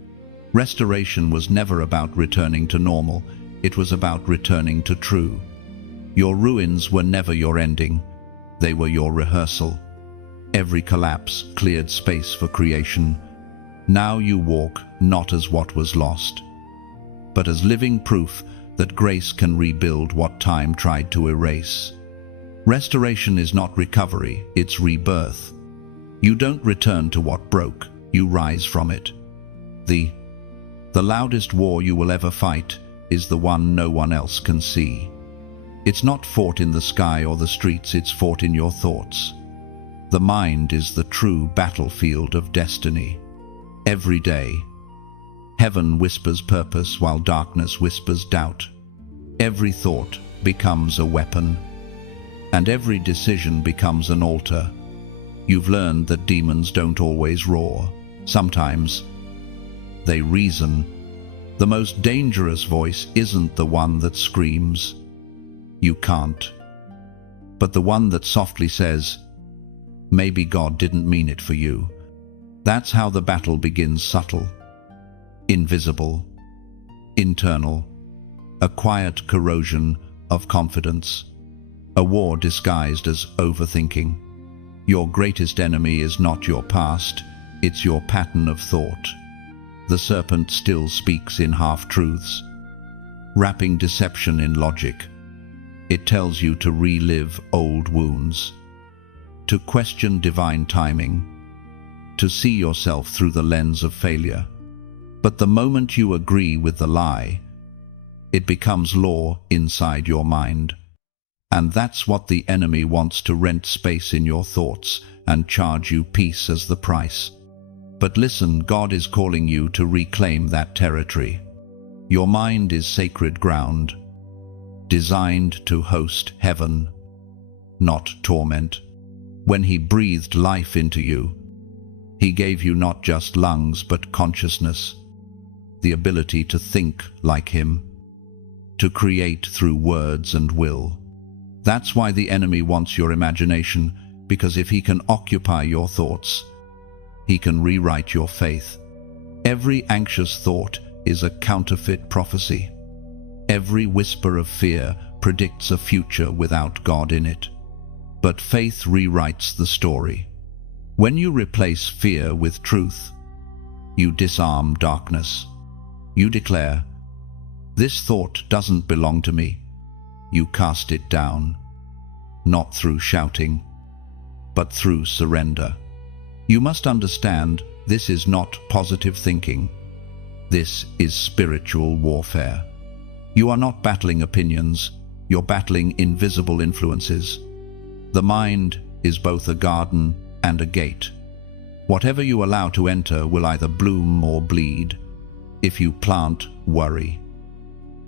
Restoration was never about returning to normal, it was about returning to true. Your ruins were never your ending, they were your rehearsal. Every collapse cleared space for creation. Now you walk not as what was lost, but as living proof that grace can rebuild what time tried to erase. Restoration is not recovery, it's rebirth. You don't return to what broke, you rise from it. The loudest war you will ever fight is the one no one else can see. It's not fought in the sky or the streets, it's fought in your thoughts. The mind is the true battlefield of destiny. Every day, heaven whispers purpose while darkness whispers doubt. Every thought becomes a weapon, and every decision becomes an altar. You've learned that demons don't always roar. Sometimes they reason. The most dangerous voice isn't the one that screams, "You can't," but the one that softly says, "Maybe God didn't mean it for you." That's how the battle begins, subtle, invisible, internal, a quiet corrosion of confidence, a war disguised as overthinking. Your greatest enemy is not your past, it's your pattern of thought. The serpent still speaks in half-truths, wrapping deception in logic. It tells you to relive old wounds, to question divine timing, to see yourself through the lens of failure. But the moment you agree with the lie, it becomes law inside your mind. And that's what the enemy wants, to rent space in your thoughts and charge you peace as the price. But listen, God is calling you to reclaim that territory. Your mind is sacred ground, designed to host heaven, not torment. When he breathed life into you, he gave you not just lungs but consciousness, the ability to think like him, to create through words and will. That's why the enemy wants your imagination, because if he can occupy your thoughts, he can rewrite your faith. Every anxious thought is a counterfeit prophecy. Every whisper of fear predicts a future without God in it. But faith rewrites the story. When you replace fear with truth, you disarm darkness. You declare, "This thought doesn't belong to me." You cast it down, not through shouting, but through surrender. You must understand, this is not positive thinking. This is spiritual warfare. You are not battling opinions, you're battling invisible influences. The mind is both a garden and a gate. Whatever you allow to enter will either bloom or bleed. If you plant worry,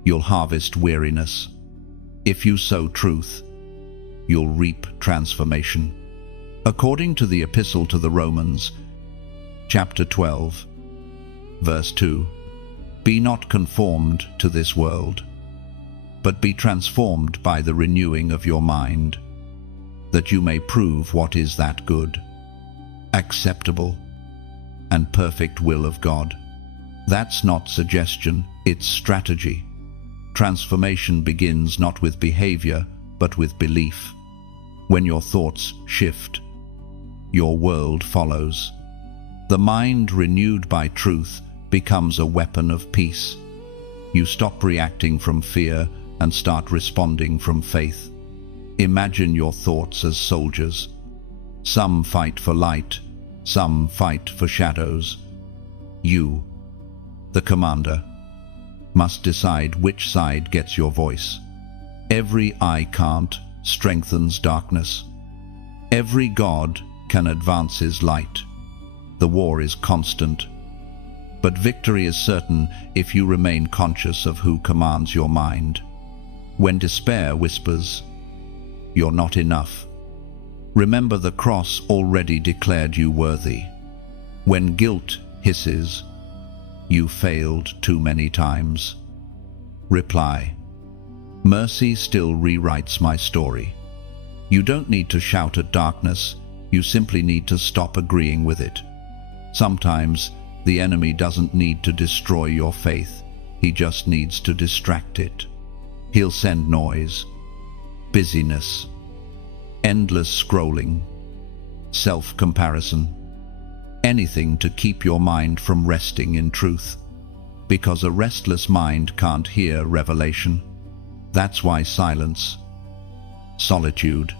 you'll harvest weariness. If you sow truth, you'll reap transformation. According to the Epistle to the Romans, chapter 12, verse 2, "Be not conformed to this world, but be transformed by the renewing of your mind, that you may prove what is that good, acceptable, and perfect will of God." That's not suggestion, it's strategy. Transformation begins not with behavior, but with belief. When your thoughts shift, your world follows. The mind renewed by truth becomes a weapon of peace. You stop reacting from fear and start responding from faith. Imagine your thoughts as soldiers. Some fight for light, some fight for shadows. You, the commander, must decide which side gets your voice. Every "I can't" strengthens darkness. Every God can advance his light. The war is constant, but victory is certain if you remain conscious of who commands your mind. When despair whispers, "You're not enough," remember the cross already declared you worthy. When guilt hisses, "You failed too many times," reply, "Mercy still rewrites my story." You don't need to shout at darkness, you simply need to stop agreeing with it. Sometimes the enemy doesn't need to destroy your faith, he just needs to distract it. He'll send noise, busyness, endless scrolling, self-comparison, anything to keep your mind from resting in truth. Because a restless mind can't hear revelation. That's why silence, solitude,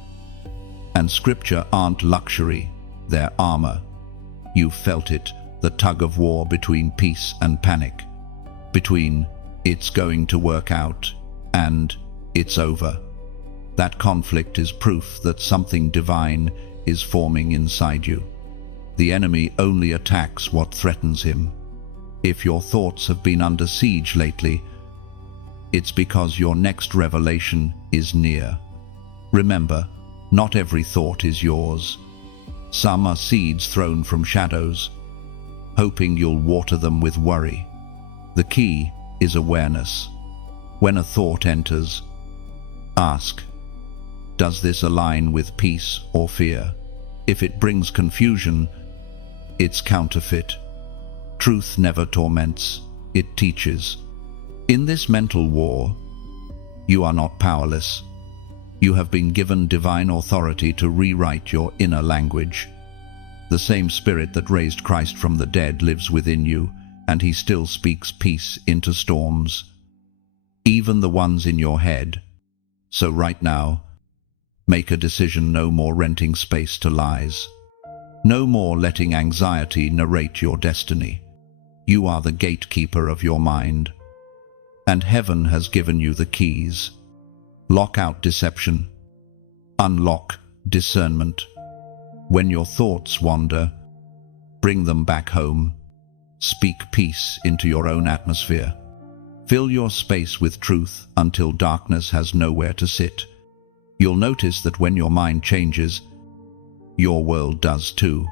and scripture aren't luxury, they're armor. You've felt it, the tug of war between peace and panic, between "it's going to work out" and "it's over." That conflict is proof that something divine is forming inside you. The enemy only attacks what threatens him. If your thoughts have been under siege lately, it's because your next revelation is near. Remember, not every thought is yours. Some are seeds thrown from shadows, hoping you'll water them with worry. The key is awareness. When a thought enters, ask, "Does this align with peace or fear?" If it brings confusion, it's counterfeit. Truth never torments, it teaches. In this mental war, you are not powerless. You have been given divine authority to rewrite your inner language. The same Spirit that raised Christ from the dead lives within you, and he still speaks peace into storms, even the ones in your head. So right now, make a decision: no more renting space to lies. No more letting anxiety narrate your destiny. You are the gatekeeper of your mind, and heaven has given you the keys. Lock out deception. Unlock discernment. When your thoughts wander, bring them back home. Speak peace into your own atmosphere. Fill your space with truth until darkness has nowhere to sit. You'll notice that when your mind changes, your world does too.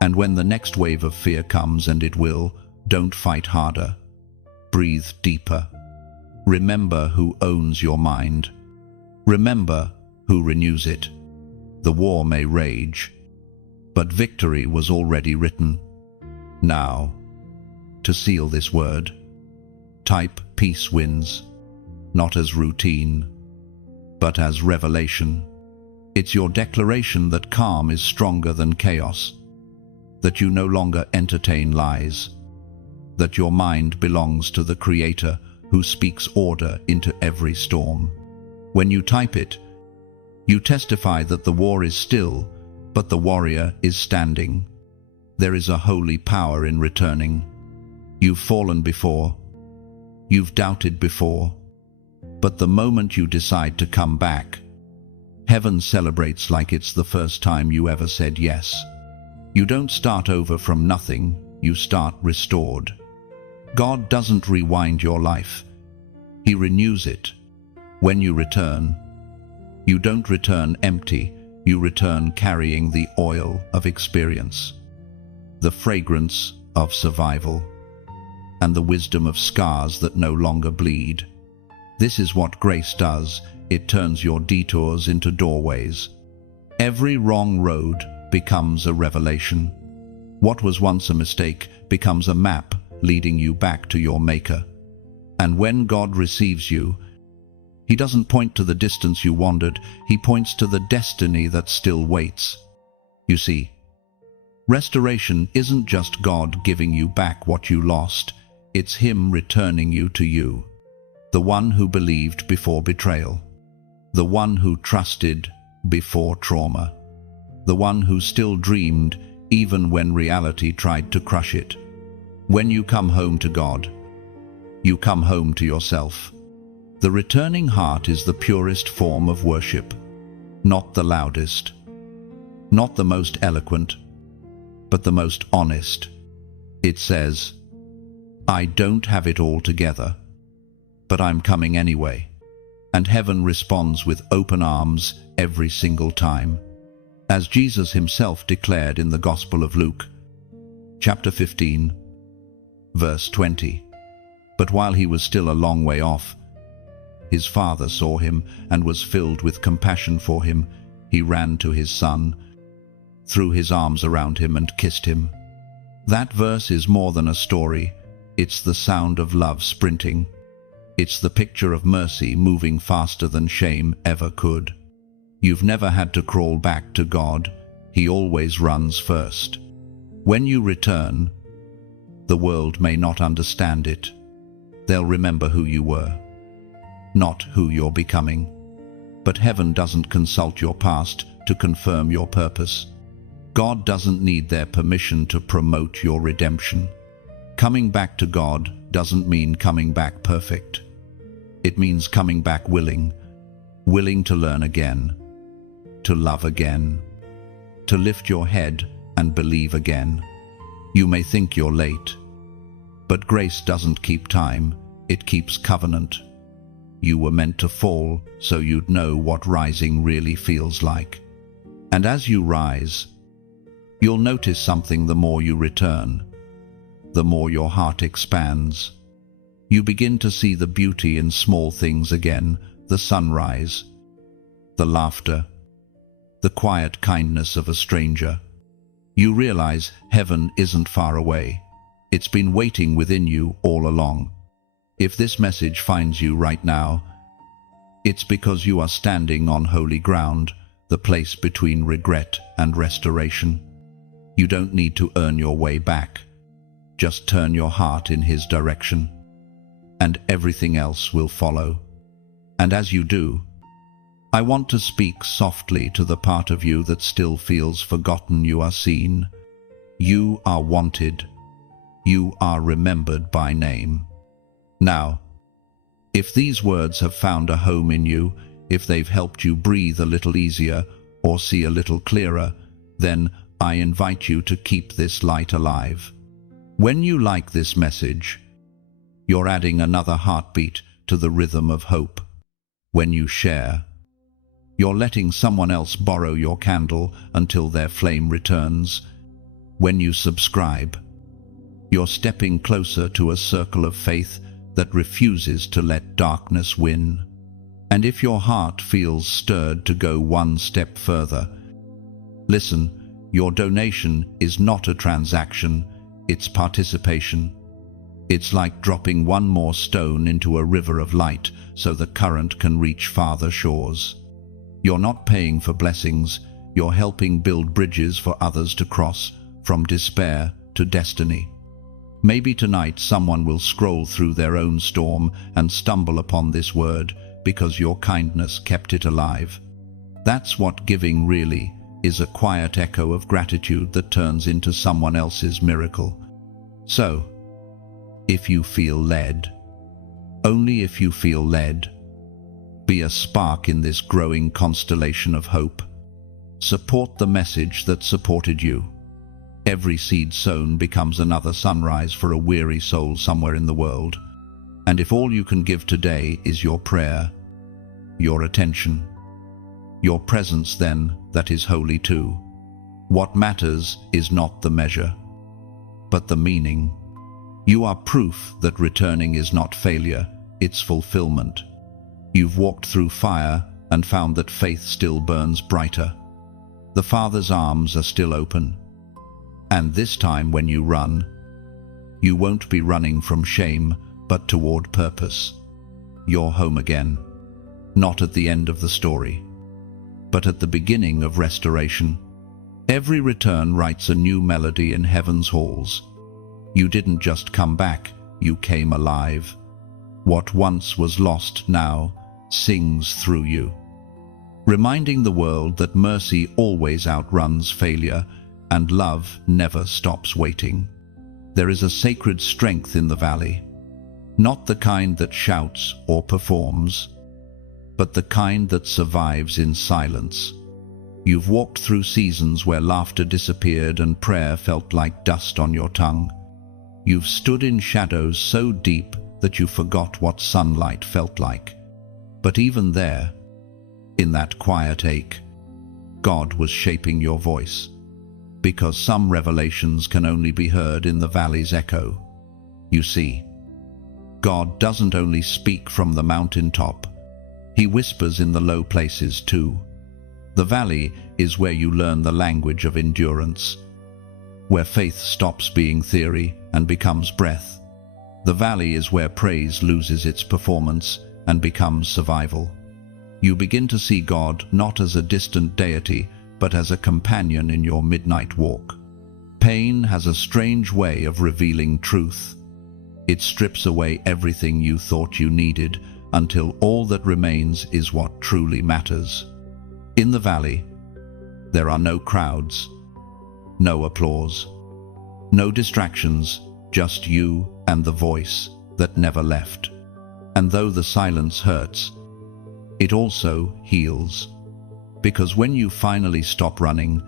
And when the next wave of fear comes, and it will, don't fight harder. Breathe deeper. Remember who owns your mind. Remember who renews it. The war may rage, but victory was already written. Now, to seal this word, type "peace wins," not as routine, but as revelation. It's your declaration that calm is stronger than chaos, that you no longer entertain lies, that your mind belongs to the Creator who speaks order into every storm. When you type it, you testify that the war is still, but the warrior is standing. There is a holy power in returning. You've fallen before, you've doubted before, but the moment you decide to come back, heaven celebrates like it's the first time you ever said yes. You don't start over from nothing, you start restored. God doesn't rewind your life. He renews it. When you return, you don't return empty, you return carrying the oil of experience, the fragrance of survival, and the wisdom of scars that no longer bleed. This is what grace does. It turns your detours into doorways. Every wrong road becomes a revelation. What was once a mistake becomes a map leading you back to your Maker. And when God receives you, He doesn't point to the distance you wandered, He points to the destiny that still waits. You see, restoration isn't just God giving you back what you lost, it's Him returning you to you. The one who believed before betrayal. The one who trusted before trauma. The one who still dreamed even when reality tried to crush it. When you come home to God, you come home to yourself. The returning heart is the purest form of worship, not the loudest, not the most eloquent, but the most honest. It says, I don't have it all together, but I'm coming anyway. And heaven responds with open arms every single time. As Jesus Himself declared in the Gospel of Luke, chapter 15, verse 20. But while he was still a long way off, His Father saw him and was filled with compassion for him. He ran to his son, threw his arms around him and kissed him. That verse is more than a story. It's the sound of love sprinting. It's the picture of mercy moving faster than shame ever could. You've never had to crawl back to God. He always runs first. When you return, the world may not understand it. They'll remember who you were, not who you're becoming. But heaven doesn't consult your past to confirm your purpose. God doesn't need their permission to promote your redemption. Coming back to God doesn't mean coming back perfect. It means coming back willing to learn again, to love again, to lift your head and believe again. You may think you're late, but grace doesn't keep time, it keeps covenant. You were meant to fall so you'd know what rising really feels like. And as you rise, you'll notice something. The more you return, the more your heart expands. You begin to see the beauty in small things again, the sunrise, the laughter, the quiet kindness of a stranger. You realize heaven isn't far away. It's been waiting within you all along. If this message finds you right now, it's because you are standing on holy ground, the place between regret and restoration. You don't need to earn your way back. Just turn your heart in His direction, and everything else will follow. And as you do, I want to speak softly to the part of you that still feels forgotten. You are seen. You are wanted. You are remembered by name. Now, if these words have found a home in you, if they've helped you breathe a little easier or see a little clearer, then I invite you to keep this light alive. When you like this message, you're adding another heartbeat to the rhythm of hope. When you share, you're letting someone else borrow your candle until their flame returns. When you subscribe, you're stepping closer to a circle of faith that refuses to let darkness win. And if your heart feels stirred to go one step further, listen, your donation is not a transaction, it's participation. It's like dropping one more stone into a river of light so the current can reach farther shores. You're not paying for blessings, you're helping build bridges for others to cross, from despair to destiny. Maybe tonight someone will scroll through their own storm and stumble upon this word because your kindness kept it alive. That's what giving really is, a quiet echo of gratitude that turns into someone else's miracle. So, if you feel led, only if you feel led, be a spark in this growing constellation of hope. Support the message that supported you. Every seed sown becomes another sunrise for a weary soul somewhere in the world. And if all you can give today is your prayer, your attention, your presence, then that is holy too. What matters is not the measure, but the meaning. You are proof that returning is not failure, it's fulfillment. You've walked through fire and found that faith still burns brighter. The Father's arms are still open. And this time when you run, you won't be running from shame, but toward purpose. You're home again, not at the end of the story, but at the beginning of restoration. Every return writes a new melody in heaven's halls. You didn't just come back, you came alive. What once was lost now sings through you, reminding the world that mercy always outruns failure and love never stops waiting. There is a sacred strength in the valley, not the kind that shouts or performs, but the kind that survives in silence. You've walked through seasons where laughter disappeared and prayer felt like dust on your tongue. You've stood in shadows so deep that you forgot what sunlight felt like. But even there, in that quiet ache, God was shaping your voice, because some revelations can only be heard in the valley's echo. You see, God doesn't only speak from the mountaintop, He whispers in the low places too. The valley is where you learn the language of endurance, where faith stops being theory and becomes breath. The valley is where praise loses its performance and becomes survival. You begin to see God not as a distant deity, but as a companion in your midnight walk. Pain has a strange way of revealing truth. It strips away everything you thought you needed until all that remains is what truly matters. In the valley, there are no crowds, no applause, no distractions, just you and the voice that never left. And though the silence hurts, it also heals. Because when you finally stop running,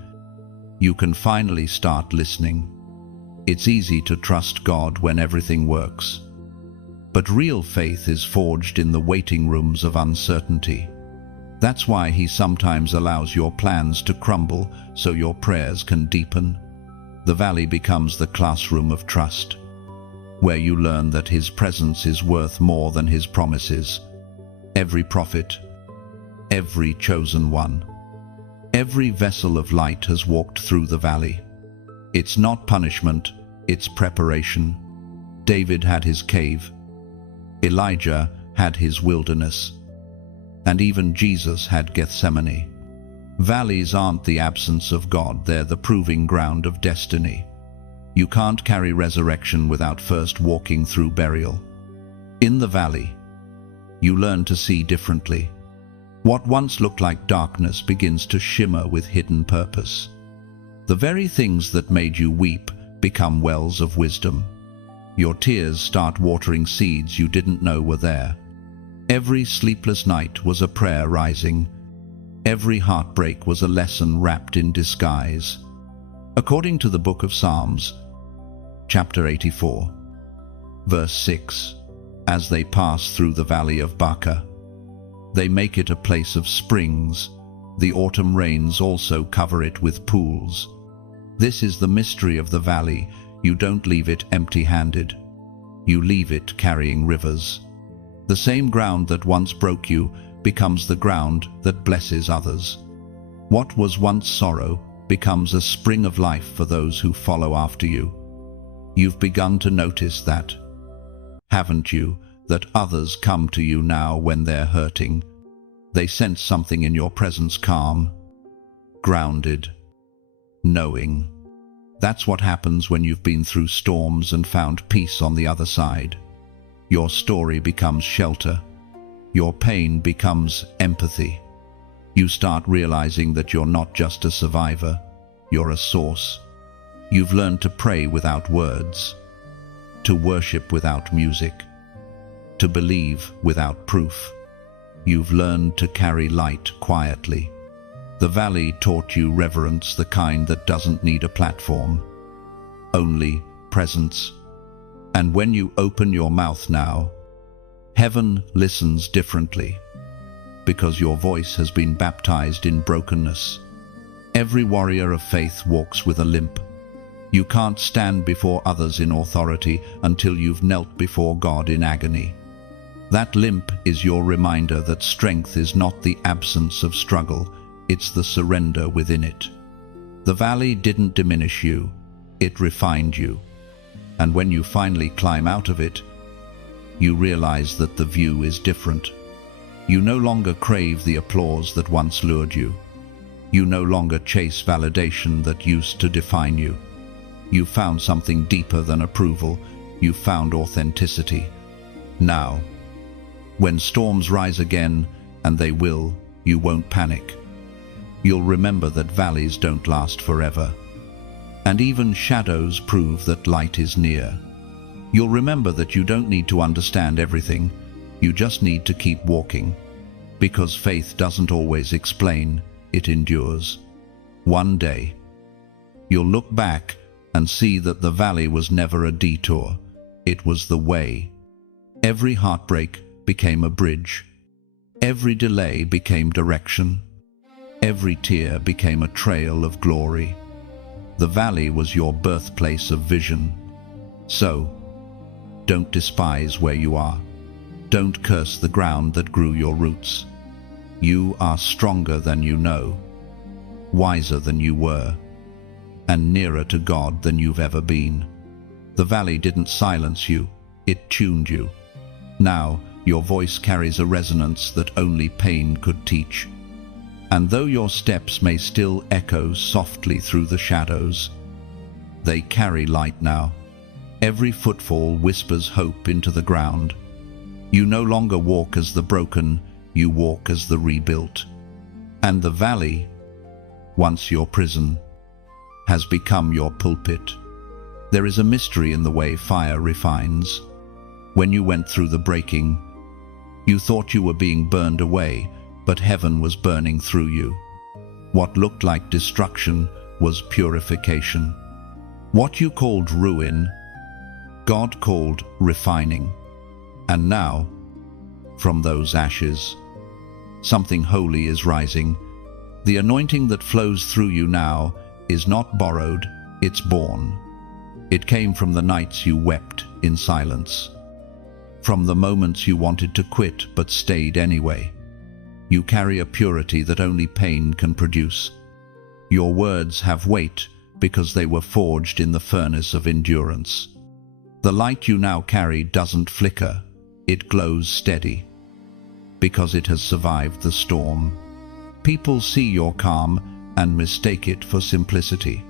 you can finally start listening. It's easy to trust God when everything works. But real faith is forged in the waiting rooms of uncertainty. That's why He sometimes allows your plans to crumble so your prayers can deepen. The valley becomes the classroom of trust, where you learn that His presence is worth more than His promises. Every prophet, every chosen one, every vessel of light has walked through the valley. It's not punishment, it's preparation. David had his cave, Elijah had his wilderness, and even Jesus had Gethsemane. Valleys aren't the absence of God, they're the proving ground of destiny. You can't carry resurrection without first walking through burial. In the valley, you learn to see differently. What once looked like darkness begins to shimmer with hidden purpose. The very things that made you weep become wells of wisdom. Your tears start watering seeds you didn't know were there. Every sleepless night was a prayer rising. Every heartbreak was a lesson wrapped in disguise. According to the book of Psalms, chapter 84, verse 6, as they pass through the valley of Baca, they make it a place of springs. The autumn rains also cover it with pools. This is the mystery of the valley. You don't leave it empty-handed. You leave it carrying rivers. The same ground that once broke you becomes the ground that blesses others. What was once sorrow becomes a spring of life for those who follow after you. You've begun to notice that, haven't you, that others come to you now when they're hurting. They sense something in your presence, calm, grounded, knowing. That's what happens when you've been through storms and found peace on the other side. Your story becomes shelter. Your pain becomes empathy. You start realizing that you're not just a survivor, you're a source. You've learned to pray without words, to worship without music, to believe without proof. You've learned to carry light quietly. The valley taught you reverence, the kind that doesn't need a platform. only presence. And when you open your mouth now, heaven listens differently, because your voice has been baptized in brokenness. Every warrior of faith walks with a limp. You can't stand before others in authority until you've knelt before God in agony. That limp is your reminder that strength is not the absence of struggle, it's the surrender within it. The valley didn't diminish you, it refined you. And when you finally climb out of it, you realize that the view is different. You no longer crave the applause that once lured you. You no longer chase validation that used to define you. You found something deeper than approval. You found authenticity. Now, when storms rise again, and they will, you won't panic. You'll remember that valleys don't last forever. And even shadows prove that light is near. You'll remember that you don't need to understand everything. You just need to keep walking. Because faith doesn't always explain, it endures. One day, you'll look back and see that the valley was never a detour. It was the way. Every heartbreak became a bridge. Every delay became direction. Every tear became a trail of glory. The valley was your birthplace of vision. So, don't despise where you are. Don't curse the ground that grew your roots. You are stronger than you know, wiser than you were, and nearer to God than you've ever been. The valley didn't silence you, it tuned you. Now, your voice carries a resonance that only pain could teach. And though your steps may still echo softly through the shadows, they carry light now. Every footfall whispers hope into the ground. You no longer walk as the broken, you walk as the rebuilt. And the valley, once your prison, has become your pulpit. There is a mystery in the way fire refines. When you went through the breaking, you thought you were being burned away, but heaven was burning through you. What looked like destruction was purification. What you called ruin, God called refining. And now, from those ashes, something holy is rising. The anointing that flows through you now is not borrowed, it's born. It came from the nights you wept in silence, from the moments you wanted to quit but stayed anyway. You carry a purity that only pain can produce. Your words have weight because they were forged in the furnace of endurance. The light you now carry doesn't flicker, it glows steady, because it has survived the storm. People see your calm and mistake it for simplicity.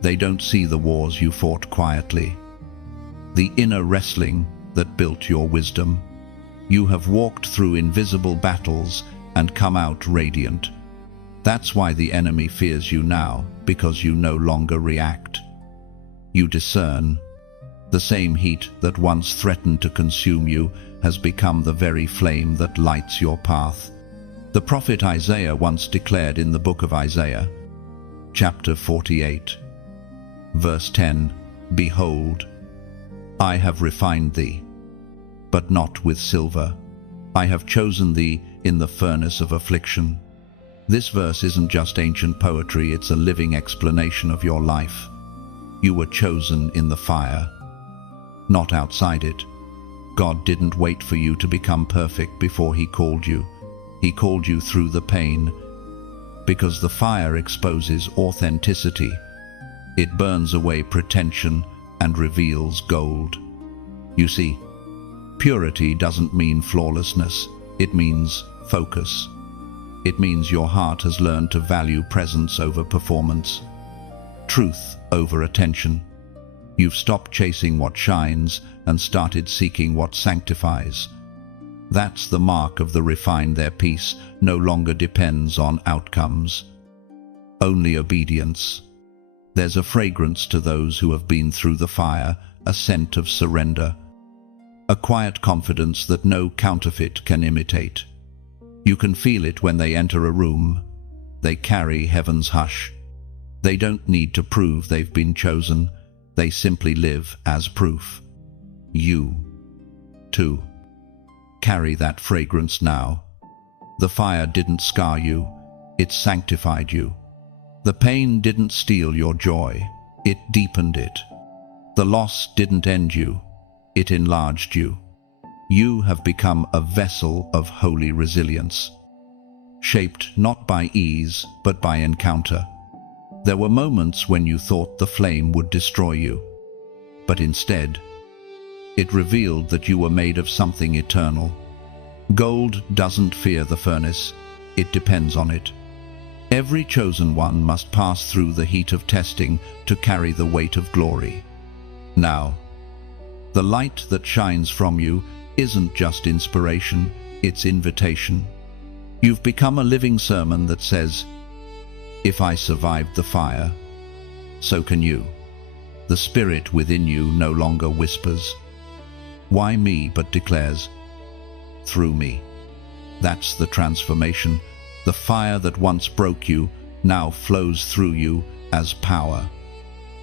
They don't see the wars you fought quietly, the inner wrestling that built your wisdom. You have walked through invisible battles and come out radiant. That's why the enemy fears you now, because you no longer react. You discern. The same heat that once threatened to consume you has become the very flame that lights your path. The prophet Isaiah once declared in the book of Isaiah, chapter 48, verse 10, "Behold, I have refined thee, but not with silver. I have chosen thee in the furnace of affliction." This verse isn't just ancient poetry, it's a living explanation of your life. You were chosen in the fire, not outside it. God didn't wait for you to become perfect before He called you. He called you through the pain, because the fire exposes authenticity. It burns away pretension and reveals gold. You see, purity doesn't mean flawlessness, it means focus. It means your heart has learned to value presence over performance, truth over attention. You've stopped chasing what shines and started seeking what sanctifies. That's the mark of the refined. Their peace no longer depends on outcomes, only obedience. There's a fragrance to those who have been through the fire, a scent of surrender, a quiet confidence that no counterfeit can imitate. You can feel it when they enter a room. They carry heaven's hush. They don't need to prove they've been chosen. They simply live as proof. You, too, carry that fragrance now. The fire didn't scar you, it sanctified you. The pain didn't steal your joy, it deepened it. The loss didn't end you, it enlarged you. You have become a vessel of holy resilience, shaped not by ease but by encounter. There were moments when you thought the flame would destroy you, but instead, it revealed that you were made of something eternal. Gold doesn't fear the furnace, it depends on it. Every chosen one must pass through the heat of testing to carry the weight of glory. Now, the light that shines from you isn't just inspiration, it's invitation. You've become a living sermon that says, if I survived the fire, so can you. The spirit within you no longer whispers, why me, but declares, through me. That's the transformation. The fire that once broke you now flows through you as power.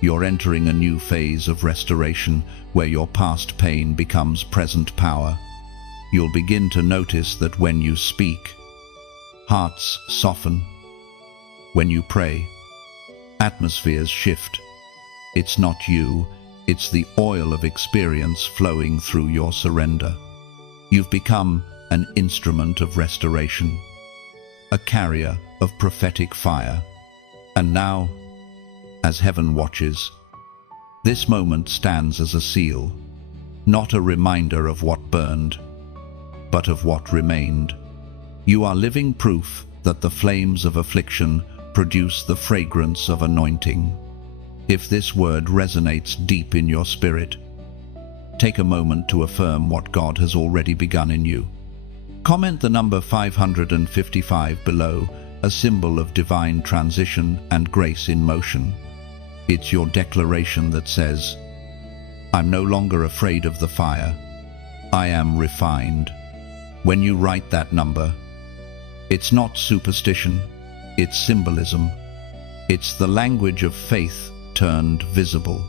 You're entering a new phase of restoration where your past pain becomes present power. You'll begin to notice that when you speak, hearts soften. When you pray, atmospheres shift. It's not you, it's the oil of experience flowing through your surrender. You've become an instrument of restoration, a carrier of prophetic fire. And now, as heaven watches, this moment stands as a seal, not a reminder of what burned, but of what remained. You are living proof that the flames of affliction produce the fragrance of anointing. If this word resonates deep in your spirit, take a moment to affirm what God has already begun in you. Comment the number 555 below, a symbol of divine transition and grace in motion. It's your declaration that says, I'm no longer afraid of the fire. I am refined. When you write that number, it's not superstition, it's symbolism. It's the language of faith turned visible.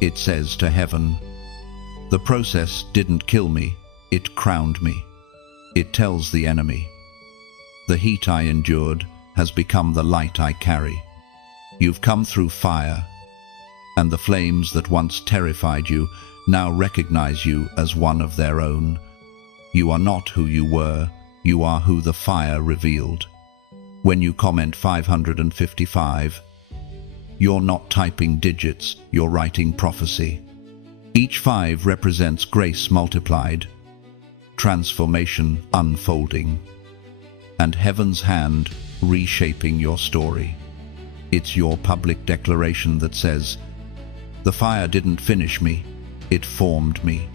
It says to heaven, the process didn't kill me, it crowned me. It tells the enemy, the heat I endured has become the light I carry. You've come through fire, and the flames that once terrified you now recognize you as one of their own. You are not who you were, you are who the fire revealed. When you comment 555, you're not typing digits, you're writing prophecy. Each 5 represents grace multiplied, transformation unfolding, and heaven's hand reshaping your story. It's your public declaration that says, the fire didn't finish me, it formed me.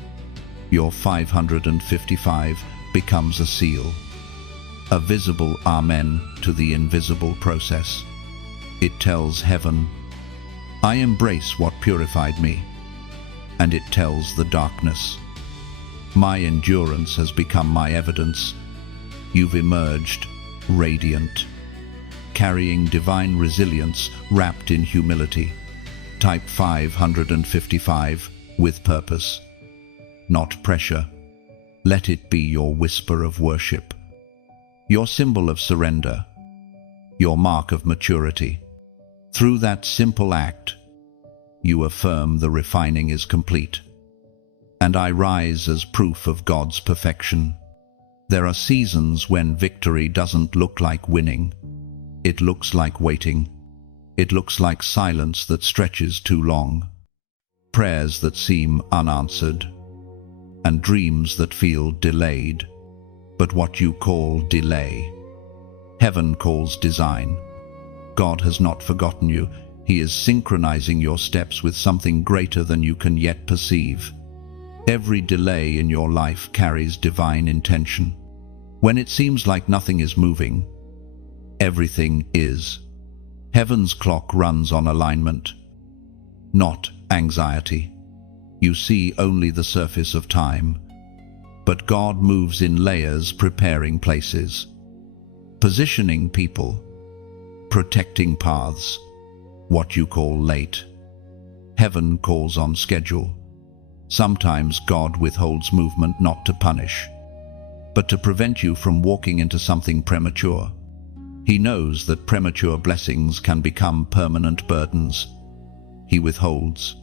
Your 555 becomes a seal, a visible amen to the invisible process. It tells heaven, I embrace what purified me, and it tells the darkness, my endurance has become my evidence. You've emerged radiant, carrying divine resilience wrapped in humility. Type 555 with purpose, not pressure. Let it be your whisper of worship, your symbol of surrender, your mark of maturity. Through that simple act, you affirm the refining is complete, and I rise as proof of God's perfection. There are seasons when victory doesn't look like winning. It looks like waiting. It looks like silence that stretches too long, prayers that seem unanswered, and dreams that feel delayed. But what you call delay, heaven calls design. God has not forgotten you. He is synchronizing your steps with something greater than you can yet perceive. Every delay in your life carries divine intention. When it seems like nothing is moving, everything is. Heaven's clock runs on alignment, not anxiety. You see only the surface of time, but God moves in layers, preparing places, positioning people, protecting paths. What you call late Heaven calls on schedule. Sometimes God withholds movement not to punish, but to prevent you from walking into something premature. He knows that premature blessings can become permanent burdens. He withholds,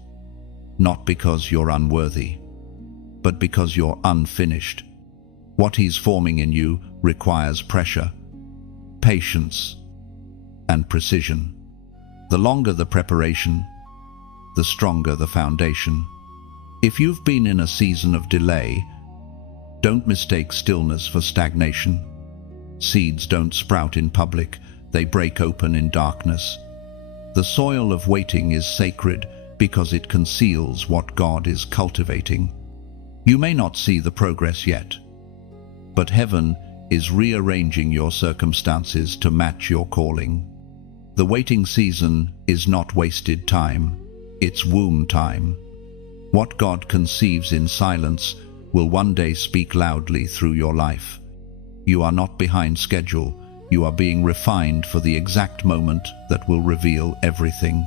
not because you're unworthy, but because you're unfinished. What he's forming in you requires pressure, patience, and precision. The longer the preparation, the stronger the foundation. If you've been in a season of delay, don't mistake stillness for stagnation. Seeds don't sprout in public, they break open in darkness. The soil of waiting is sacred because it conceals what God is cultivating. You may not see the progress yet, but heaven is rearranging your circumstances to match your calling. The waiting season is not wasted time, it's womb time. What God conceives in silence will one day speak loudly through your life. You are not behind schedule, you are being refined for the exact moment that will reveal everything.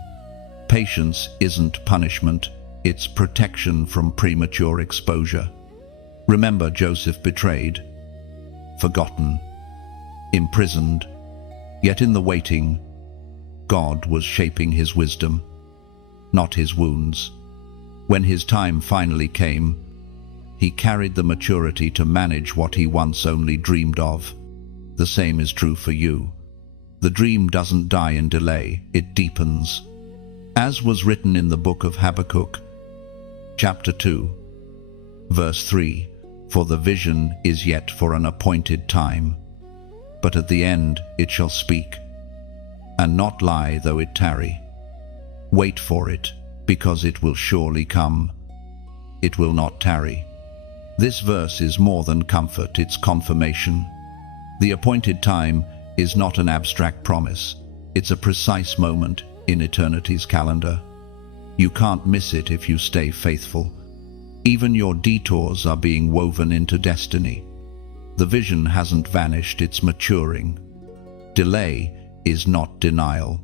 Patience isn't punishment, it's protection from premature exposure. Remember Joseph, betrayed, forgotten, imprisoned, yet in the waiting, God was shaping his wisdom, not his wounds. When his time finally came, he carried the maturity to manage what he once only dreamed of. The same is true for you. The dream doesn't die in delay, it deepens. As was written in the book of Habakkuk, chapter 2, verse 3, "For the vision is yet for an appointed time, but at the end it shall speak, and not lie though it tarry. Wait for it, because it will surely come. It will not tarry." This verse is more than comfort, it's confirmation. The appointed time is not an abstract promise, it's a precise moment in eternity's calendar. You can't miss it if you stay faithful. Even your detours are being woven into destiny. The vision hasn't vanished, it's maturing. Delay is not denial.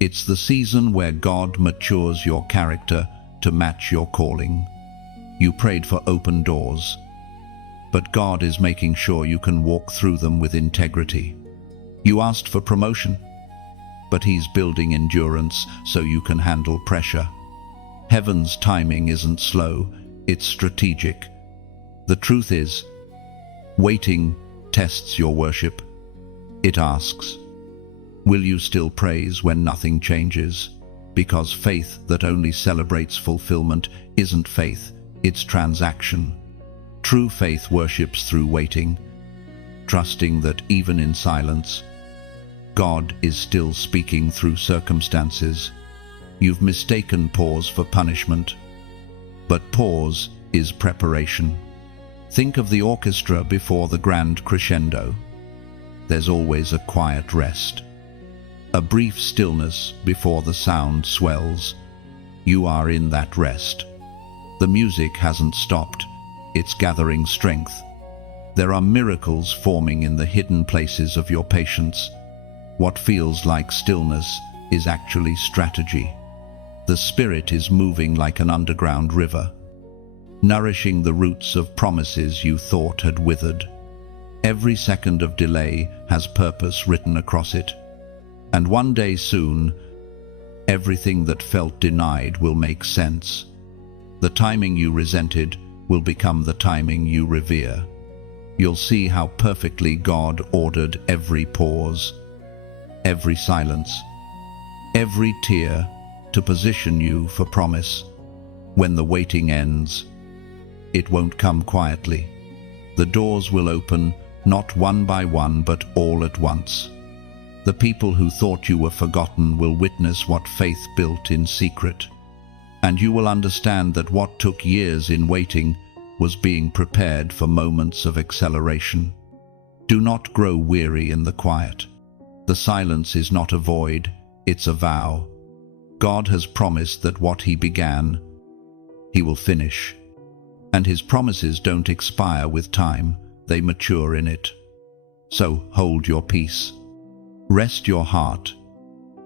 It's the season where God matures your character to match your calling. You prayed for open doors, but God is making sure you can walk through them with integrity. You asked for promotion, but He's building endurance so you can handle pressure. Heaven's timing isn't slow, it's strategic. The truth is, waiting tests your worship. It asks, will you still praise when nothing changes? Because faith that only celebrates fulfillment isn't faith, it's transaction. True faith worships through waiting, trusting that even in silence, God is still speaking through circumstances. You've mistaken pause for punishment, but pause is preparation. Think of the orchestra before the grand crescendo. There's always a quiet rest, a brief stillness before the sound swells. You are in that rest. The music hasn't stopped, it's gathering strength. There are miracles forming in the hidden places of your patience. What feels like stillness is actually strategy. The Spirit is moving like an underground river, nourishing the roots of promises you thought had withered. Every second of delay has purpose written across it. And one day soon, everything that felt denied will make sense. The timing you resented will become the timing you revere. You'll see how perfectly God ordered every pause, every silence, every tear to position you for promise. When the waiting ends, it won't come quietly. The doors will open, not one by one, but all at once. The people who thought you were forgotten will witness what faith built in secret. And you will understand that what took years in waiting was being prepared for moments of acceleration. Do not grow weary in the quiet. The silence is not a void, it's a vow. God has promised that what He began, He will finish. And His promises don't expire with time, they mature in it. So hold your peace. Rest your heart.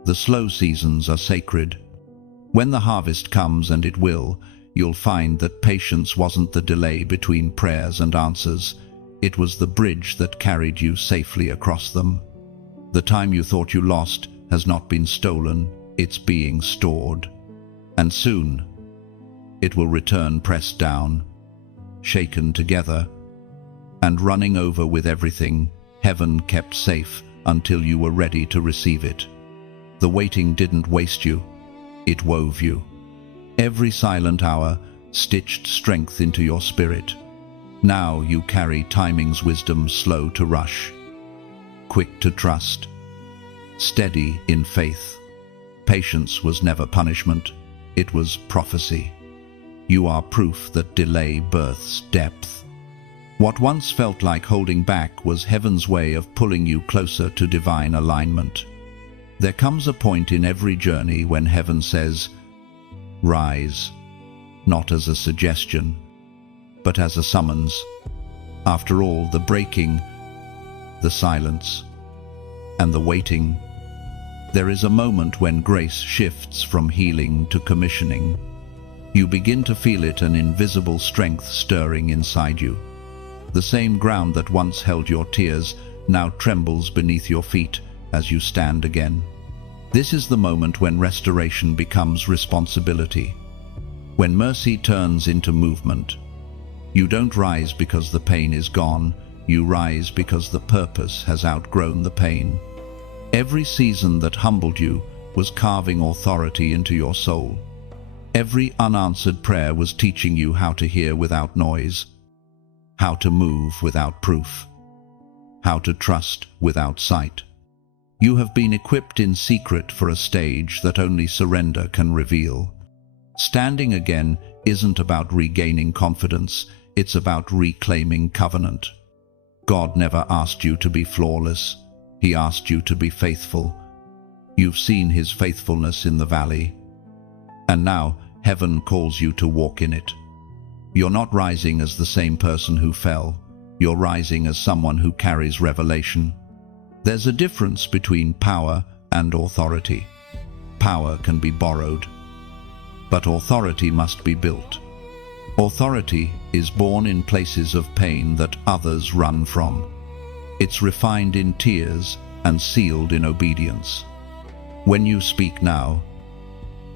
The slow seasons are sacred. When the harvest comes, and it will, you'll find that patience wasn't the delay between prayers and answers. It was the bridge that carried you safely across them. The time you thought you lost has not been stolen, it's being stored. And soon, it will return pressed down, shaken together, and running over with everything heaven kept safe until you were ready to receive it. The waiting didn't waste you, it wove you. Every silent hour stitched strength into your spirit. Now you carry timing's wisdom, slow to rush, quick to trust, steady in faith. Patience was never punishment, it was prophecy. You are proof that delay births depth. What once felt like holding back was heaven's way of pulling you closer to divine alignment. There comes a point in every journey when heaven says, "Rise," not as a suggestion, but as a summons. After all the breaking, the silence, and the waiting, there is a moment when grace shifts from healing to commissioning. You begin to feel it, an invisible strength stirring inside you. The same ground that once held your tears now trembles beneath your feet as you stand again. This is the moment when restoration becomes responsibility, when mercy turns into movement. You don't rise because the pain is gone, you rise because the purpose has outgrown the pain. Every season that humbled you was carving authority into your soul. Every unanswered prayer was teaching you how to hear without noise, how to move without proof, how to trust without sight. You have been equipped in secret for a stage that only surrender can reveal. Standing again isn't about regaining confidence, it's about reclaiming covenant. God never asked you to be flawless, He asked you to be faithful. You've seen His faithfulness in the valley, and now heaven calls you to walk in it. You're not rising as the same person who fell, you're rising as someone who carries revelation. There's a difference between power and authority. Power can be borrowed, but authority must be built. Authority is born in places of pain that others run from. It's refined in tears and sealed in obedience. When you speak now,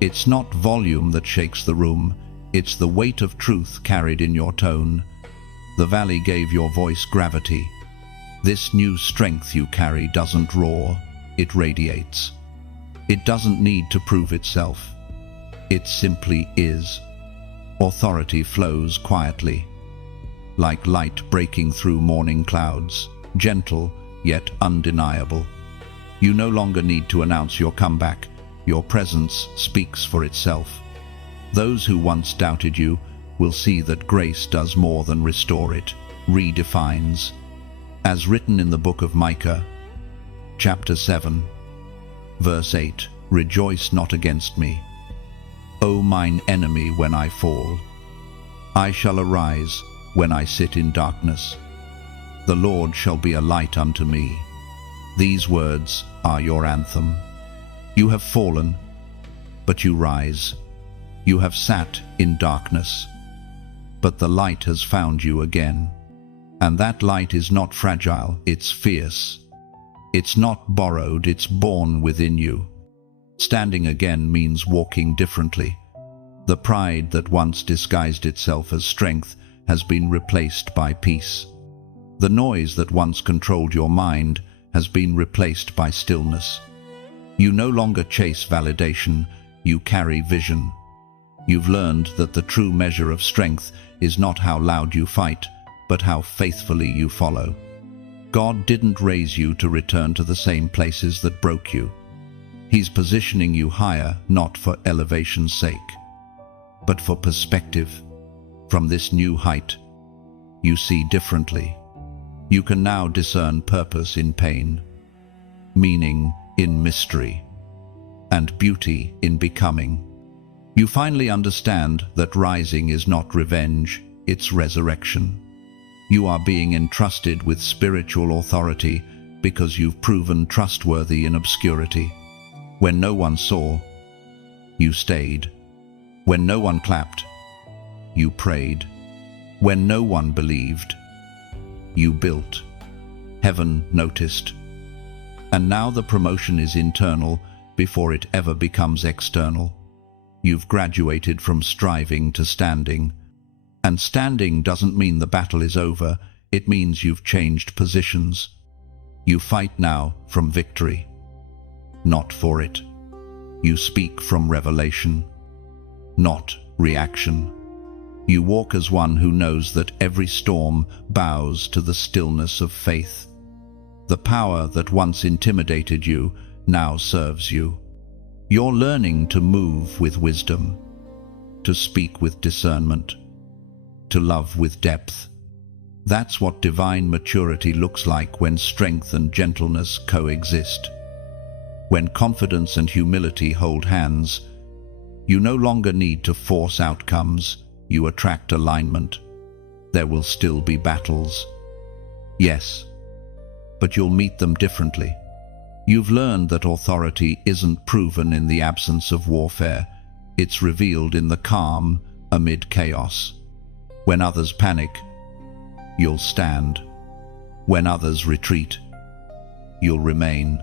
it's not volume that shakes the room, it's the weight of truth carried in your tone. The valley gave your voice gravity. This new strength you carry doesn't roar, it radiates. It doesn't need to prove itself. It simply is. Authority flows quietly, like light breaking through morning clouds, gentle yet undeniable. You no longer need to announce your comeback. Your presence speaks for itself. Those who once doubted you will see that grace does more than restore, it redefines. As written in the book of Micah, chapter 7, verse 8, "Rejoice not against me, O mine enemy, when I fall. I shall arise when I sit in darkness. The Lord shall be a light unto me." These words are your anthem. You have fallen, but you rise. You have sat in darkness, but the light has found you again. And that light is not fragile, it's fierce. It's not borrowed, it's born within you. Standing again means walking differently. The pride that once disguised itself as strength has been replaced by peace. The noise that once controlled your mind has been replaced by stillness. You no longer chase validation, you carry vision. You've learned that the true measure of strength is not how loud you fight, but how faithfully you follow. God didn't raise you to return to the same places that broke you. He's positioning you higher, not for elevation's sake, but for perspective. From this new height, you see differently. You can now discern purpose in pain, meaning in mystery, and beauty in becoming. You finally understand that rising is not revenge, it's resurrection. You are being entrusted with spiritual authority because you've proven trustworthy in obscurity. When no one saw, You stayed. When no one clapped, you prayed. When no one believed, you built. Heaven noticed. And now the promotion is internal before it ever becomes external. You've graduated from striving to standing. And standing doesn't mean the battle is over, it means you've changed positions. You fight now from victory, not for it. You speak from revelation, not reaction. You walk as one who knows that every storm bows to the stillness of faith. The power that once intimidated you now serves you. You're learning to move with wisdom, to speak with discernment, to love with depth. That's what divine maturity looks like when strength and gentleness coexist. When confidence and humility hold hands, you no longer need to force outcomes, you attract alignment. There will still be battles. Yes, but you'll meet them differently. You've learned that authority isn't proven in the absence of warfare. It's revealed in the calm amid chaos. When others panic, you'll stand. When others retreat, you'll remain.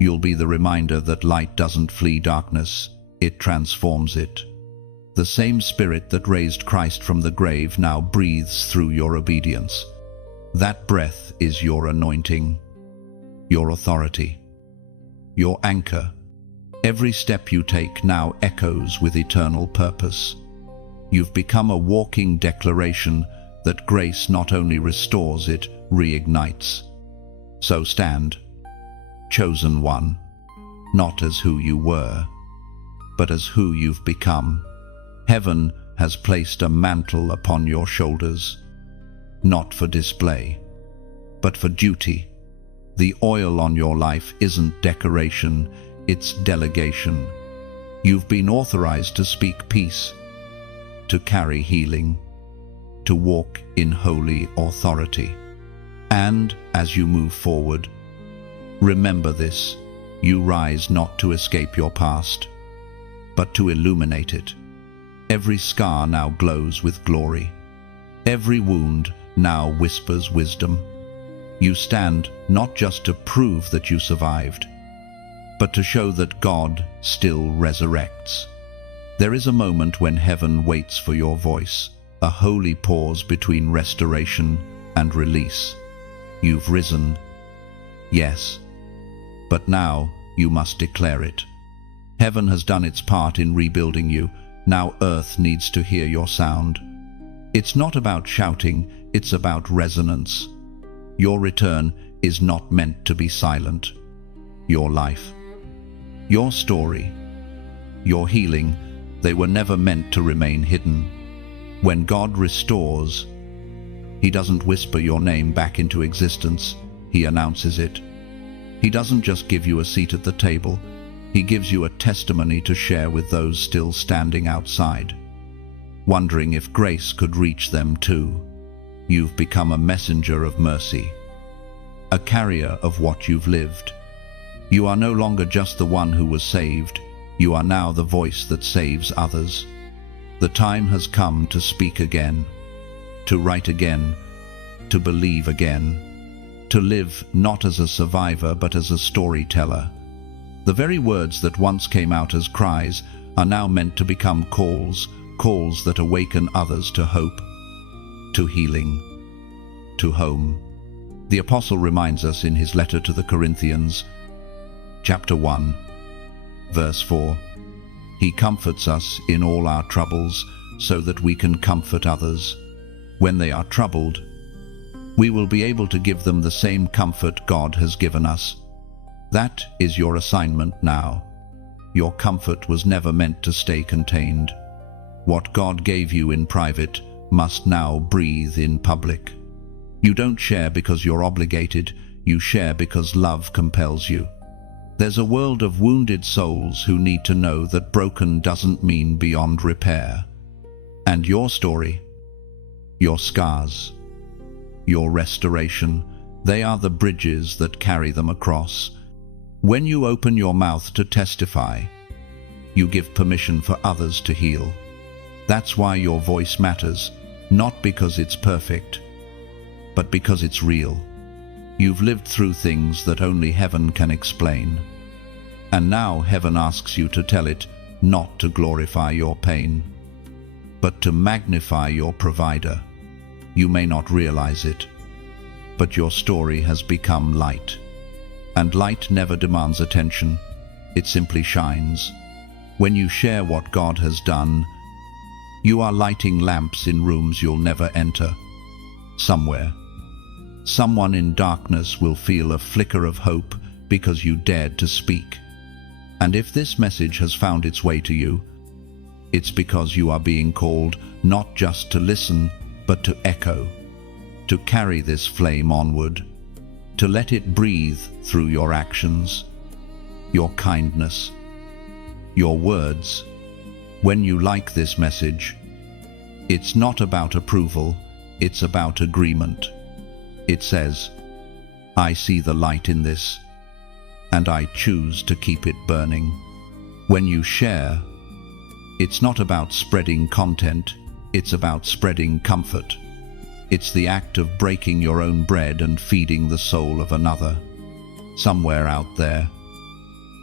You'll be the reminder that light doesn't flee darkness, it transforms it. The same spirit that raised Christ from the grave now breathes through your obedience. That breath is your anointing, your authority, your anchor. Every step you take now echoes with eternal purpose. You've become a walking declaration that grace not only restores, it reignites. So stand, chosen one, not as who you were, but as who you've become. Heaven has placed a mantle upon your shoulders, not for display, but for duty. The oil on your life isn't decoration, it's delegation. You've been authorized to speak peace, to carry healing, to walk in holy authority. And as you move forward, remember this: you rise not to escape your past, but to illuminate it. Every scar now glows with glory. Every wound now whispers wisdom. You stand not just to prove that you survived, but to show that God still resurrects. There is a moment when heaven waits for your voice, a holy pause between restoration and release. You've risen, yes, but now you must declare it. Heaven has done its part in rebuilding you. Now earth needs to hear your sound. It's not about shouting, it's about resonance. Your return is not meant to be silent. Your life, your story, your healing, they were never meant to remain hidden. When God restores, He doesn't whisper your name back into existence, He announces it. He doesn't just give you a seat at the table, He gives you a testimony to share with those still standing outside, wondering if grace could reach them too. You've become a messenger of mercy, a carrier of what you've lived. You are no longer just the one who was saved, you are now the voice that saves others. The time has come to speak again, to write again, to believe again, to live not as a survivor but as a storyteller. The very words that once came out as cries are now meant to become calls, calls that awaken others to hope, to healing, to home. The Apostle reminds us in his letter to the Corinthians, chapter 1, verse 4, He comforts us in all our troubles so that we can comfort others. When they are troubled, we will be able to give them the same comfort God has given us. That is your assignment now. Your comfort was never meant to stay contained. What God gave you in private must now breathe in public. You don't share because you're obligated, you share because love compels you. There's a world of wounded souls who need to know that broken doesn't mean beyond repair. And your story, your scars, your restoration, they are the bridges that carry them across. When you open your mouth to testify, you give permission for others to heal. That's why your voice matters, not because it's perfect, but because it's real. You've lived through things that only heaven can explain. And now heaven asks you to tell it, not to glorify your pain, but to magnify your provider. You may not realize it, but your story has become light. And light never demands attention, it simply shines. When you share what God has done, you are lighting lamps in rooms you'll never enter. Somewhere, someone in darkness will feel a flicker of hope because you dared to speak. And if this message has found its way to you, it's because you are being called not just to listen, but to echo, to carry this flame onward, to let it breathe through your actions, your kindness, your words. When you like this message, it's not about approval, it's about agreement. It says, I see the light in this, and I choose to keep it burning. When you share, it's not about spreading content, it's about spreading comfort. It's the act of breaking your own bread and feeding the soul of another. Somewhere out there,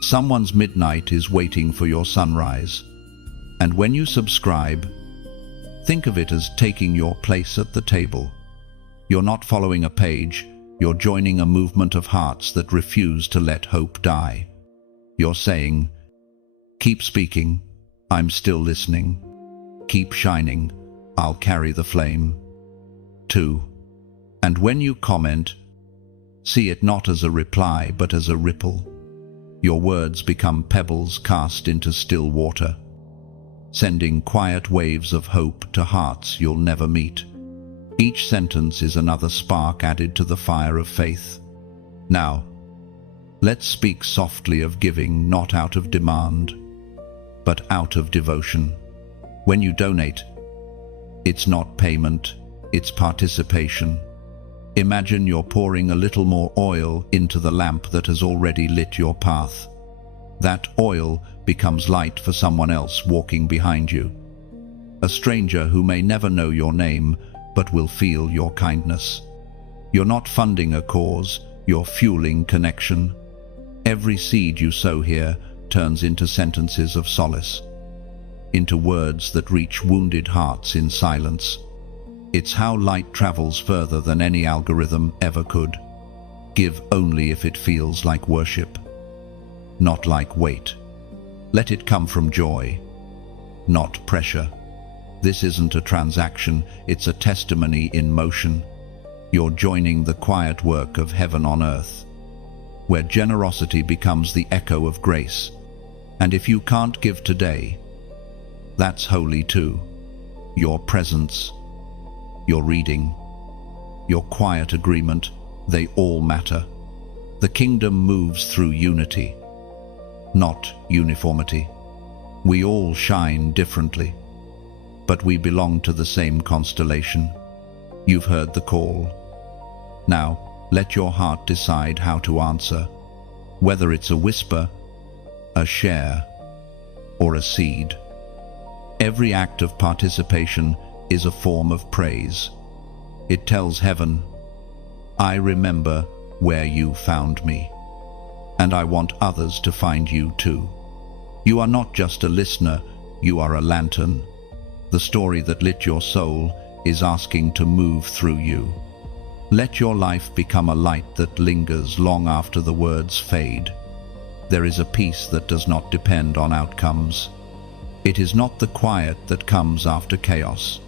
someone's midnight is waiting for your sunrise. And when you subscribe, think of it as taking your place at the table. You're not following a page, you're joining a movement of hearts that refuse to let hope die. You're saying, keep speaking, I'm still listening. Keep shining, I'll carry the flame. 2. And when you comment, see it not as a reply but as a ripple. Your words become pebbles cast into still water, sending quiet waves of hope to hearts you'll never meet. Each sentence is another spark added to the fire of faith. Now, let's speak softly of giving, not out of demand, but out of devotion. When you donate, it's not payment, it's participation. Imagine you're pouring a little more oil into the lamp that has already lit your path. That oil becomes light for someone else walking behind you. A stranger who may never know your name, but will feel your kindness. You're not funding a cause, you're fueling connection. Every seed you sow here turns into sentences of solace, into words that reach wounded hearts in silence. It's how light travels further than any algorithm ever could. Give only if it feels like worship, not like weight. Let it come from joy, not pressure. This isn't a transaction, it's a testimony in motion. You're joining the quiet work of heaven on earth, where generosity becomes the echo of grace. And if you can't give today, that's holy too. Your presence, your reading, your quiet agreement, they all matter. The kingdom moves through unity, not uniformity. We all shine differently, but we belong to the same constellation. You've heard the call. Now, let your heart decide how to answer, whether it's a whisper, a share, or a seed. Every act of participation is a form of praise. It tells heaven, I remember where you found me, and I want others to find you too. You are not just a listener, you are a lantern. The story that lit your soul is asking to move through you. Let your life become a light that lingers long after the words fade. There is a peace that does not depend on outcomes. It is not the quiet that comes after chaos,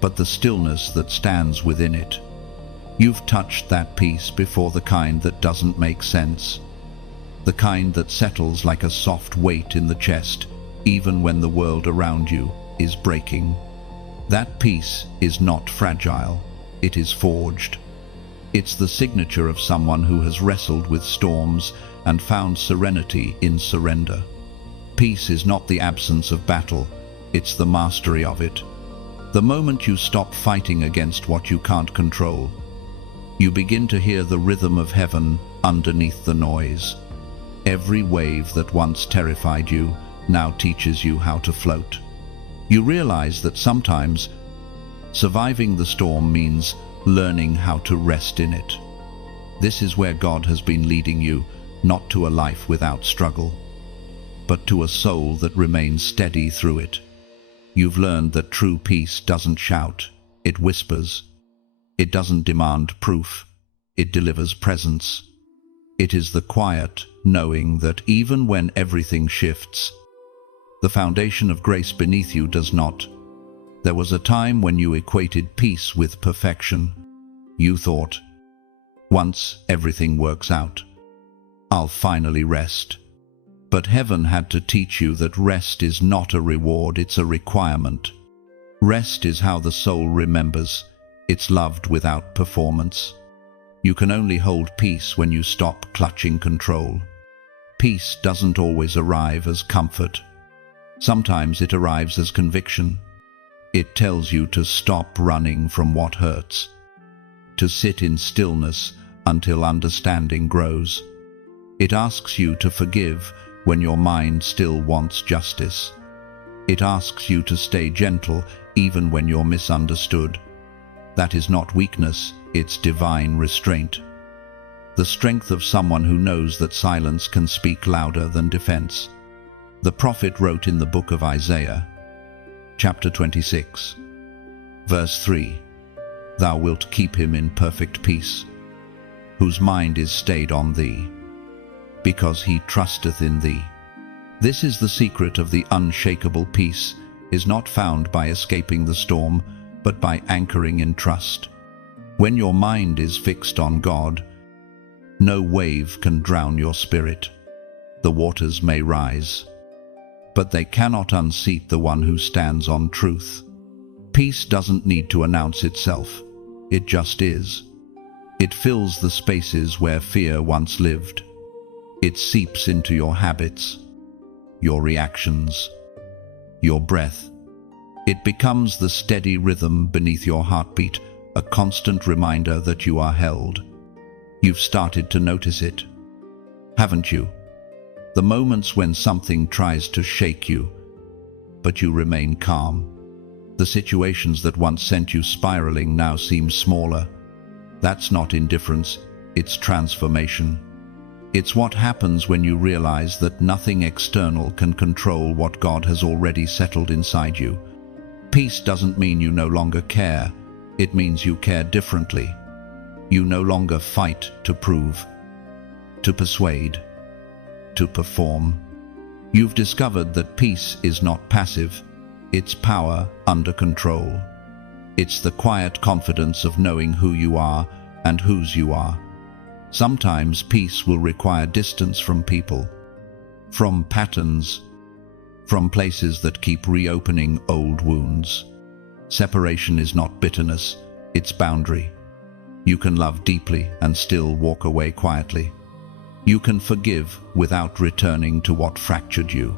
but the stillness that stands within it. You've touched that peace before, the kind that doesn't make sense, the kind that settles like a soft weight in the chest, even when the world around you is breaking. That peace is not fragile, it is forged. It's the signature of someone who has wrestled with storms and found serenity in surrender. Peace is not the absence of battle, it's the mastery of it. The moment you stop fighting against what you can't control, you begin to hear the rhythm of heaven underneath the noise. Every wave that once terrified you now teaches you how to float. You realize that sometimes surviving the storm means learning how to rest in it. This is where God has been leading you, not to a life without struggle, but to a soul that remains steady through it. You've learned that true peace doesn't shout, it whispers. It doesn't demand proof, it delivers presence. It is the quiet knowing that even when everything shifts, the foundation of grace beneath you does not. There was a time when you equated peace with perfection. You thought, once everything works out, I'll finally rest. But heaven had to teach you that rest is not a reward, it's a requirement. Rest is how the soul remembers. It's loved without performance. You can only hold peace when you stop clutching control. Peace doesn't always arrive as comfort. Sometimes it arrives as conviction. It tells you to stop running from what hurts, to sit in stillness until understanding grows. It asks you to forgive when your mind still wants justice. It asks you to stay gentle even when you're misunderstood. That is not weakness, it's divine restraint. The strength of someone who knows that silence can speak louder than defense. The prophet wrote in the book of Isaiah, chapter 26, verse 3, "Thou wilt keep him in perfect peace, whose mind is stayed on thee, because he trusteth in thee." This is the secret of the unshakable peace, is not found by escaping the storm, but by anchoring in trust. When your mind is fixed on God, no wave can drown your spirit. The waters may rise, but they cannot unseat the one who stands on truth. Peace doesn't need to announce itself. It just is. It fills the spaces where fear once lived. It seeps into your habits, your reactions, your breath. It becomes the steady rhythm beneath your heartbeat, a constant reminder that you are held. You've started to notice it, haven't you? The moments when something tries to shake you, but you remain calm. The situations that once sent you spiraling now seem smaller. That's not indifference, it's transformation. It's what happens when you realize that nothing external can control what God has already settled inside you. Peace doesn't mean you no longer care, it means you care differently. You no longer fight to prove, to persuade, to perform. You've discovered that peace is not passive, it's power under control. It's the quiet confidence of knowing who you are and whose you are. Sometimes peace will require distance from people, from patterns, from places that keep reopening old wounds. Separation is not bitterness, it's boundary. You can love deeply and still walk away quietly. You can forgive without returning to what fractured you.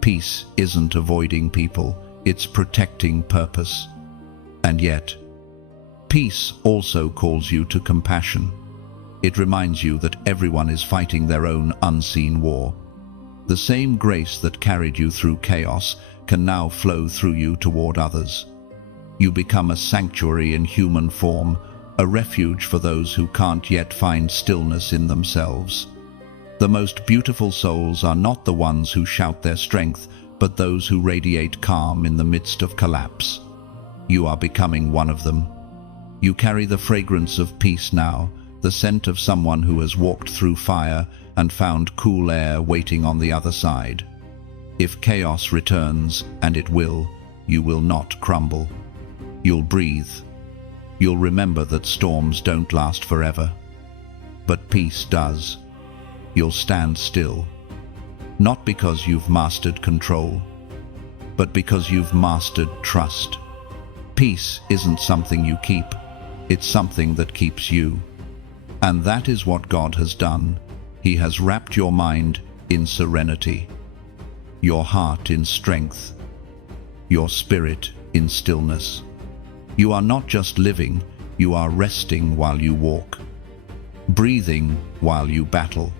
Peace isn't avoiding people, it's protecting purpose. And yet, peace also calls you to compassion. It reminds you that everyone is fighting their own unseen war. The same grace that carried you through chaos can now flow through you toward others. You become a sanctuary in human form, a refuge for those who can't yet find stillness in themselves. The most beautiful souls are not the ones who shout their strength, but those who radiate calm in the midst of collapse. You are becoming one of them. You carry the fragrance of peace now, the scent of someone who has walked through fire and found cool air waiting on the other side. If chaos returns, and it will, you will not crumble. You'll breathe. You'll remember that storms don't last forever. But peace does. You'll stand still. Not because you've mastered control, but because you've mastered trust. Peace isn't something you keep, it's something that keeps you. And that is what God has done. He has wrapped your mind in serenity, your heart in strength, your spirit in stillness. You are not just living, you are resting while you walk, breathing while you battle,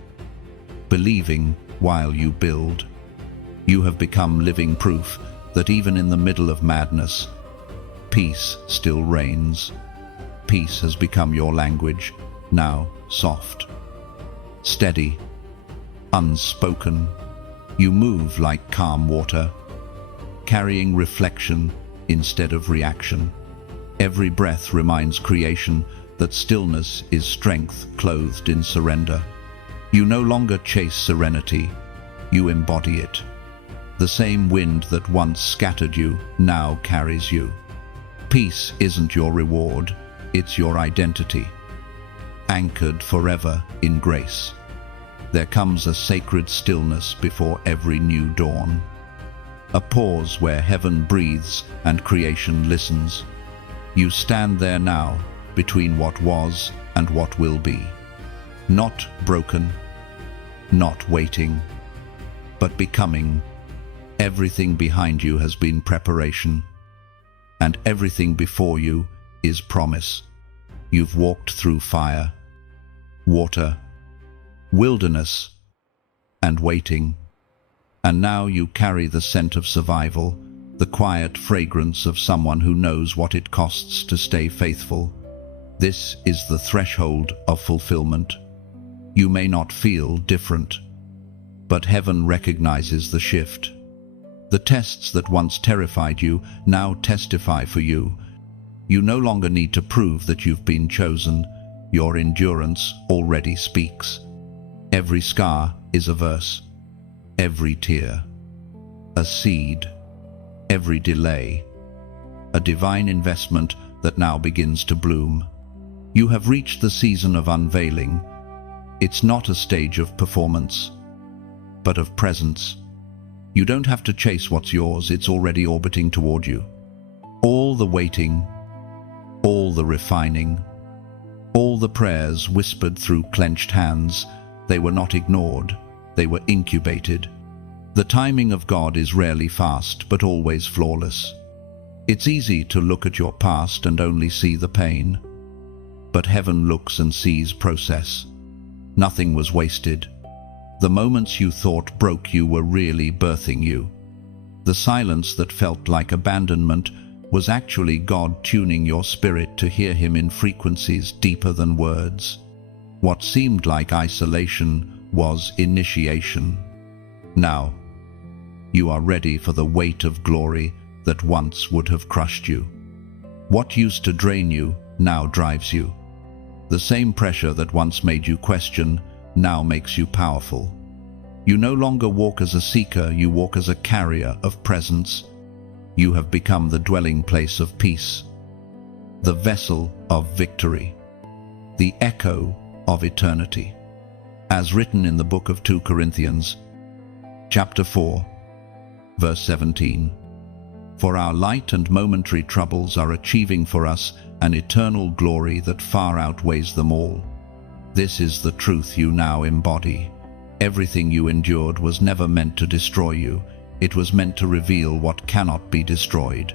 believing while you build. You have become living proof that even in the middle of madness, peace still reigns. Peace has become your language, now soft, steady, unspoken. You move like calm water, carrying reflection instead of reaction. Every breath reminds creation that stillness is strength clothed in surrender. You no longer chase serenity, you embody it. The same wind that once scattered you now carries you. Peace isn't your reward, it's your identity, anchored forever in grace. There comes a sacred stillness before every new dawn, a pause where heaven breathes and creation listens. You stand there now, between what was and what will be. Not broken, not waiting, but becoming. Everything behind you has been preparation, and everything before you is promise. You've walked through fire, water, wilderness, and waiting. And now you carry the scent of survival, the quiet fragrance of someone who knows what it costs to stay faithful. This is the threshold of fulfillment. You may not feel different, but heaven recognizes the shift. The tests that once terrified you now testify for you. You no longer need to prove that you've been chosen. Your endurance already speaks. Every scar is a verse, every tear a seed, every delay a divine investment that now begins to bloom. You have reached the season of unveiling. It's not a stage of performance, but of presence. You don't have to chase what's yours, it's already orbiting toward you. All the waiting, all the refining, all the prayers whispered through clenched hands, they were not ignored, they were incubated. The timing of God is rarely fast, but always flawless. It's easy to look at your past and only see the pain, but heaven looks and sees process. Nothing was wasted. The moments you thought broke you were really birthing you. The silence that felt like abandonment was actually God tuning your spirit to hear Him in frequencies deeper than words. What seemed like isolation was initiation. Now, you are ready for the weight of glory that once would have crushed you. What used to drain you now drives you. The same pressure that once made you question now makes you powerful. You no longer walk as a seeker, you walk as a carrier of presence. You have become the dwelling place of peace, the vessel of victory, the echo of eternity. As written in the book of 2 Corinthians, chapter 4, verse 17, "For our light and momentary troubles are achieving for us an eternal glory that far outweighs them all." This is the truth you now embody. Everything you endured was never meant to destroy you. It was meant to reveal what cannot be destroyed.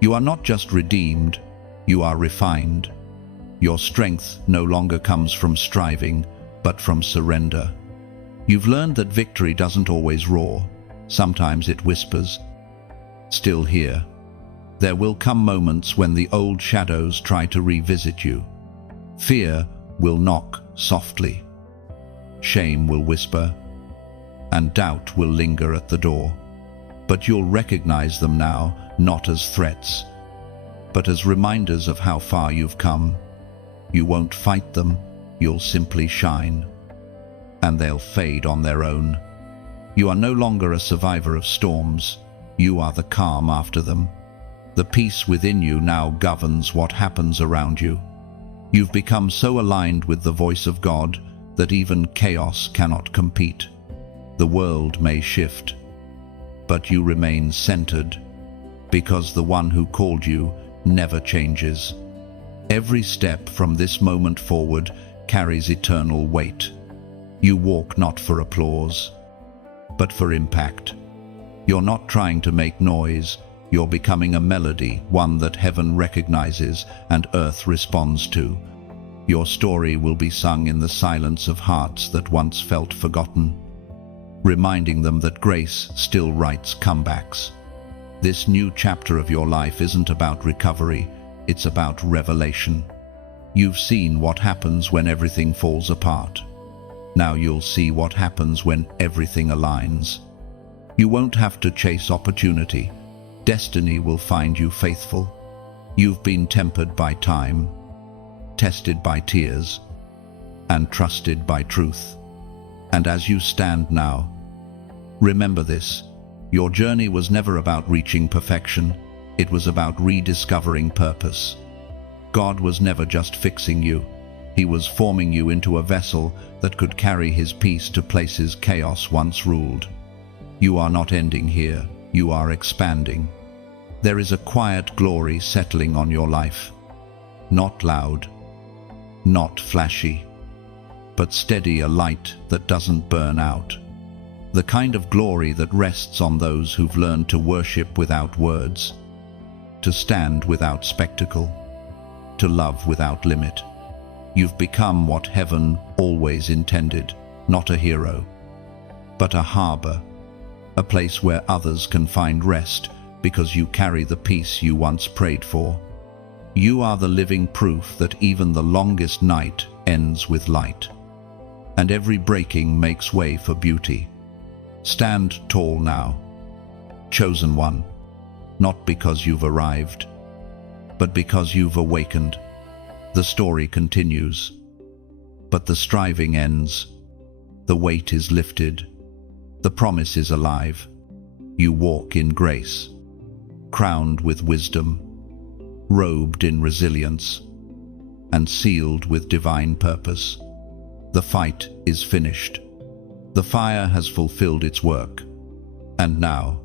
You are not just redeemed, you are refined. Your strength no longer comes from striving, but from surrender. You've learned that victory doesn't always roar. Sometimes it whispers, "Still here." There will come moments when the old shadows try to revisit you. Fear will knock softly. Shame will whisper, and doubt will linger at the door. But you'll recognize them now, not as threats, but as reminders of how far you've come. You won't fight them, you'll simply shine, and they'll fade on their own. You are no longer a survivor of storms, you are the calm after them. The peace within you now governs what happens around you. You've become so aligned with the voice of God that even chaos cannot compete. The world may shift, but you remain centered, because the one who called you never changes. Every step from this moment forward carries eternal weight. You walk not for applause, but for impact. You're not trying to make noise, you're becoming a melody, one that heaven recognizes and earth responds to. Your story will be sung in the silence of hearts that once felt forgotten. reminding them that grace still writes comebacks. This new chapter of your life isn't about recovery, it's about revelation. You've seen what happens when everything falls apart. Now you'll see what happens when everything aligns. You won't have to chase opportunity. Destiny will find you faithful. You've been tempered by time, tested by tears, and trusted by truth. And as you stand now, remember this: your journey was never about reaching perfection, it was about rediscovering purpose. God was never just fixing you, He was forming you into a vessel that could carry His peace to places chaos once ruled. You are not ending here, you are expanding. There is a quiet glory settling on your life. Not loud, not flashy, but steady, a light that doesn't burn out. The kind of glory that rests on those who've learned to worship without words, to stand without spectacle, to love without limit. You've become what heaven always intended, not a hero, but a harbor, a place where others can find rest because you carry the peace you once prayed for. You are the living proof that even the longest night ends with light, and every breaking makes way for beauty. Stand tall now, chosen one, not because you've arrived, but because you've awakened. The story continues, but the striving ends. The weight is lifted. The promise is alive. You walk in grace, crowned with wisdom, robed in resilience, and sealed with divine purpose. The fight is finished. The fire has fulfilled its work. And now,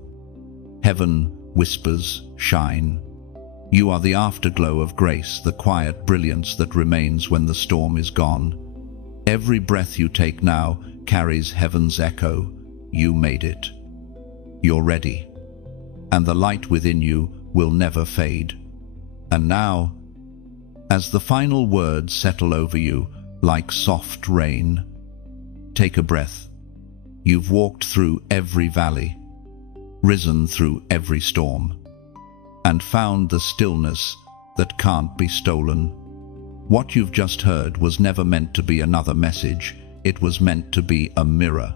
heaven whispers, shine. You are the afterglow of grace, the quiet brilliance that remains when the storm is gone. Every breath you take now carries heaven's echo. You made it. You're ready. And the light within you will never fade. And now, as the final words settle over you like soft rain, take a breath. You've walked through every valley, risen through every storm, and found the stillness that can't be stolen. What you've just heard was never meant to be another message. It was meant to be a mirror,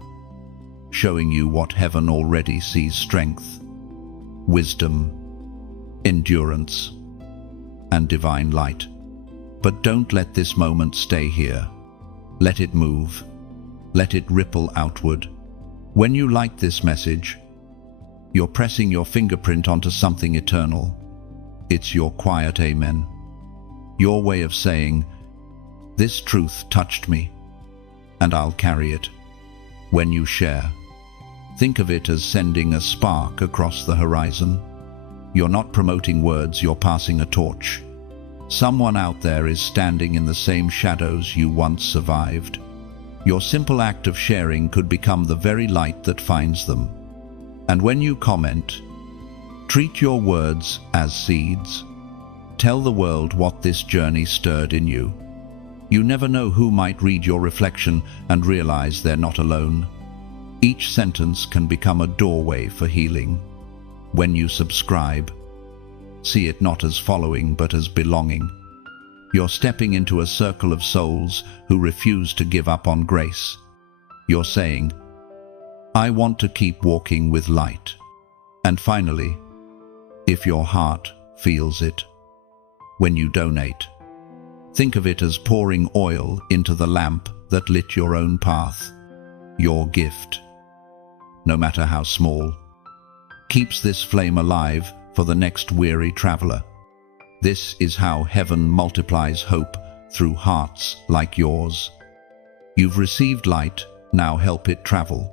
showing you what heaven already sees: strength, wisdom, endurance, and divine light. But don't let this moment stay here. Let it move. Let it ripple outward. When you light this message, you're pressing your fingerprint onto something eternal. It's your quiet amen. Your way of saying, "This truth touched me, and I'll carry it." When you share, think of it as sending a spark across the horizon. You're not promoting words, you're passing a torch. Someone out there is standing in the same shadows you once survived. Your simple act of sharing could become the very light that finds them. And when you comment, treat your words as seeds. Tell the world what this journey stirred in you. You never know who might read your reflection and realize they're not alone. Each sentence can become a doorway for healing. When you subscribe, see it not as following but as belonging. You're stepping into a circle of souls who refuse to give up on grace. You're saying, "I want to keep walking with light." And finally, if your heart feels it, when you donate, think of it as pouring oil into the lamp that lit your own path. Your gift, no matter how small, keeps this flame alive for the next weary traveler. This is how heaven multiplies hope through hearts like yours. You've received light, now help it travel.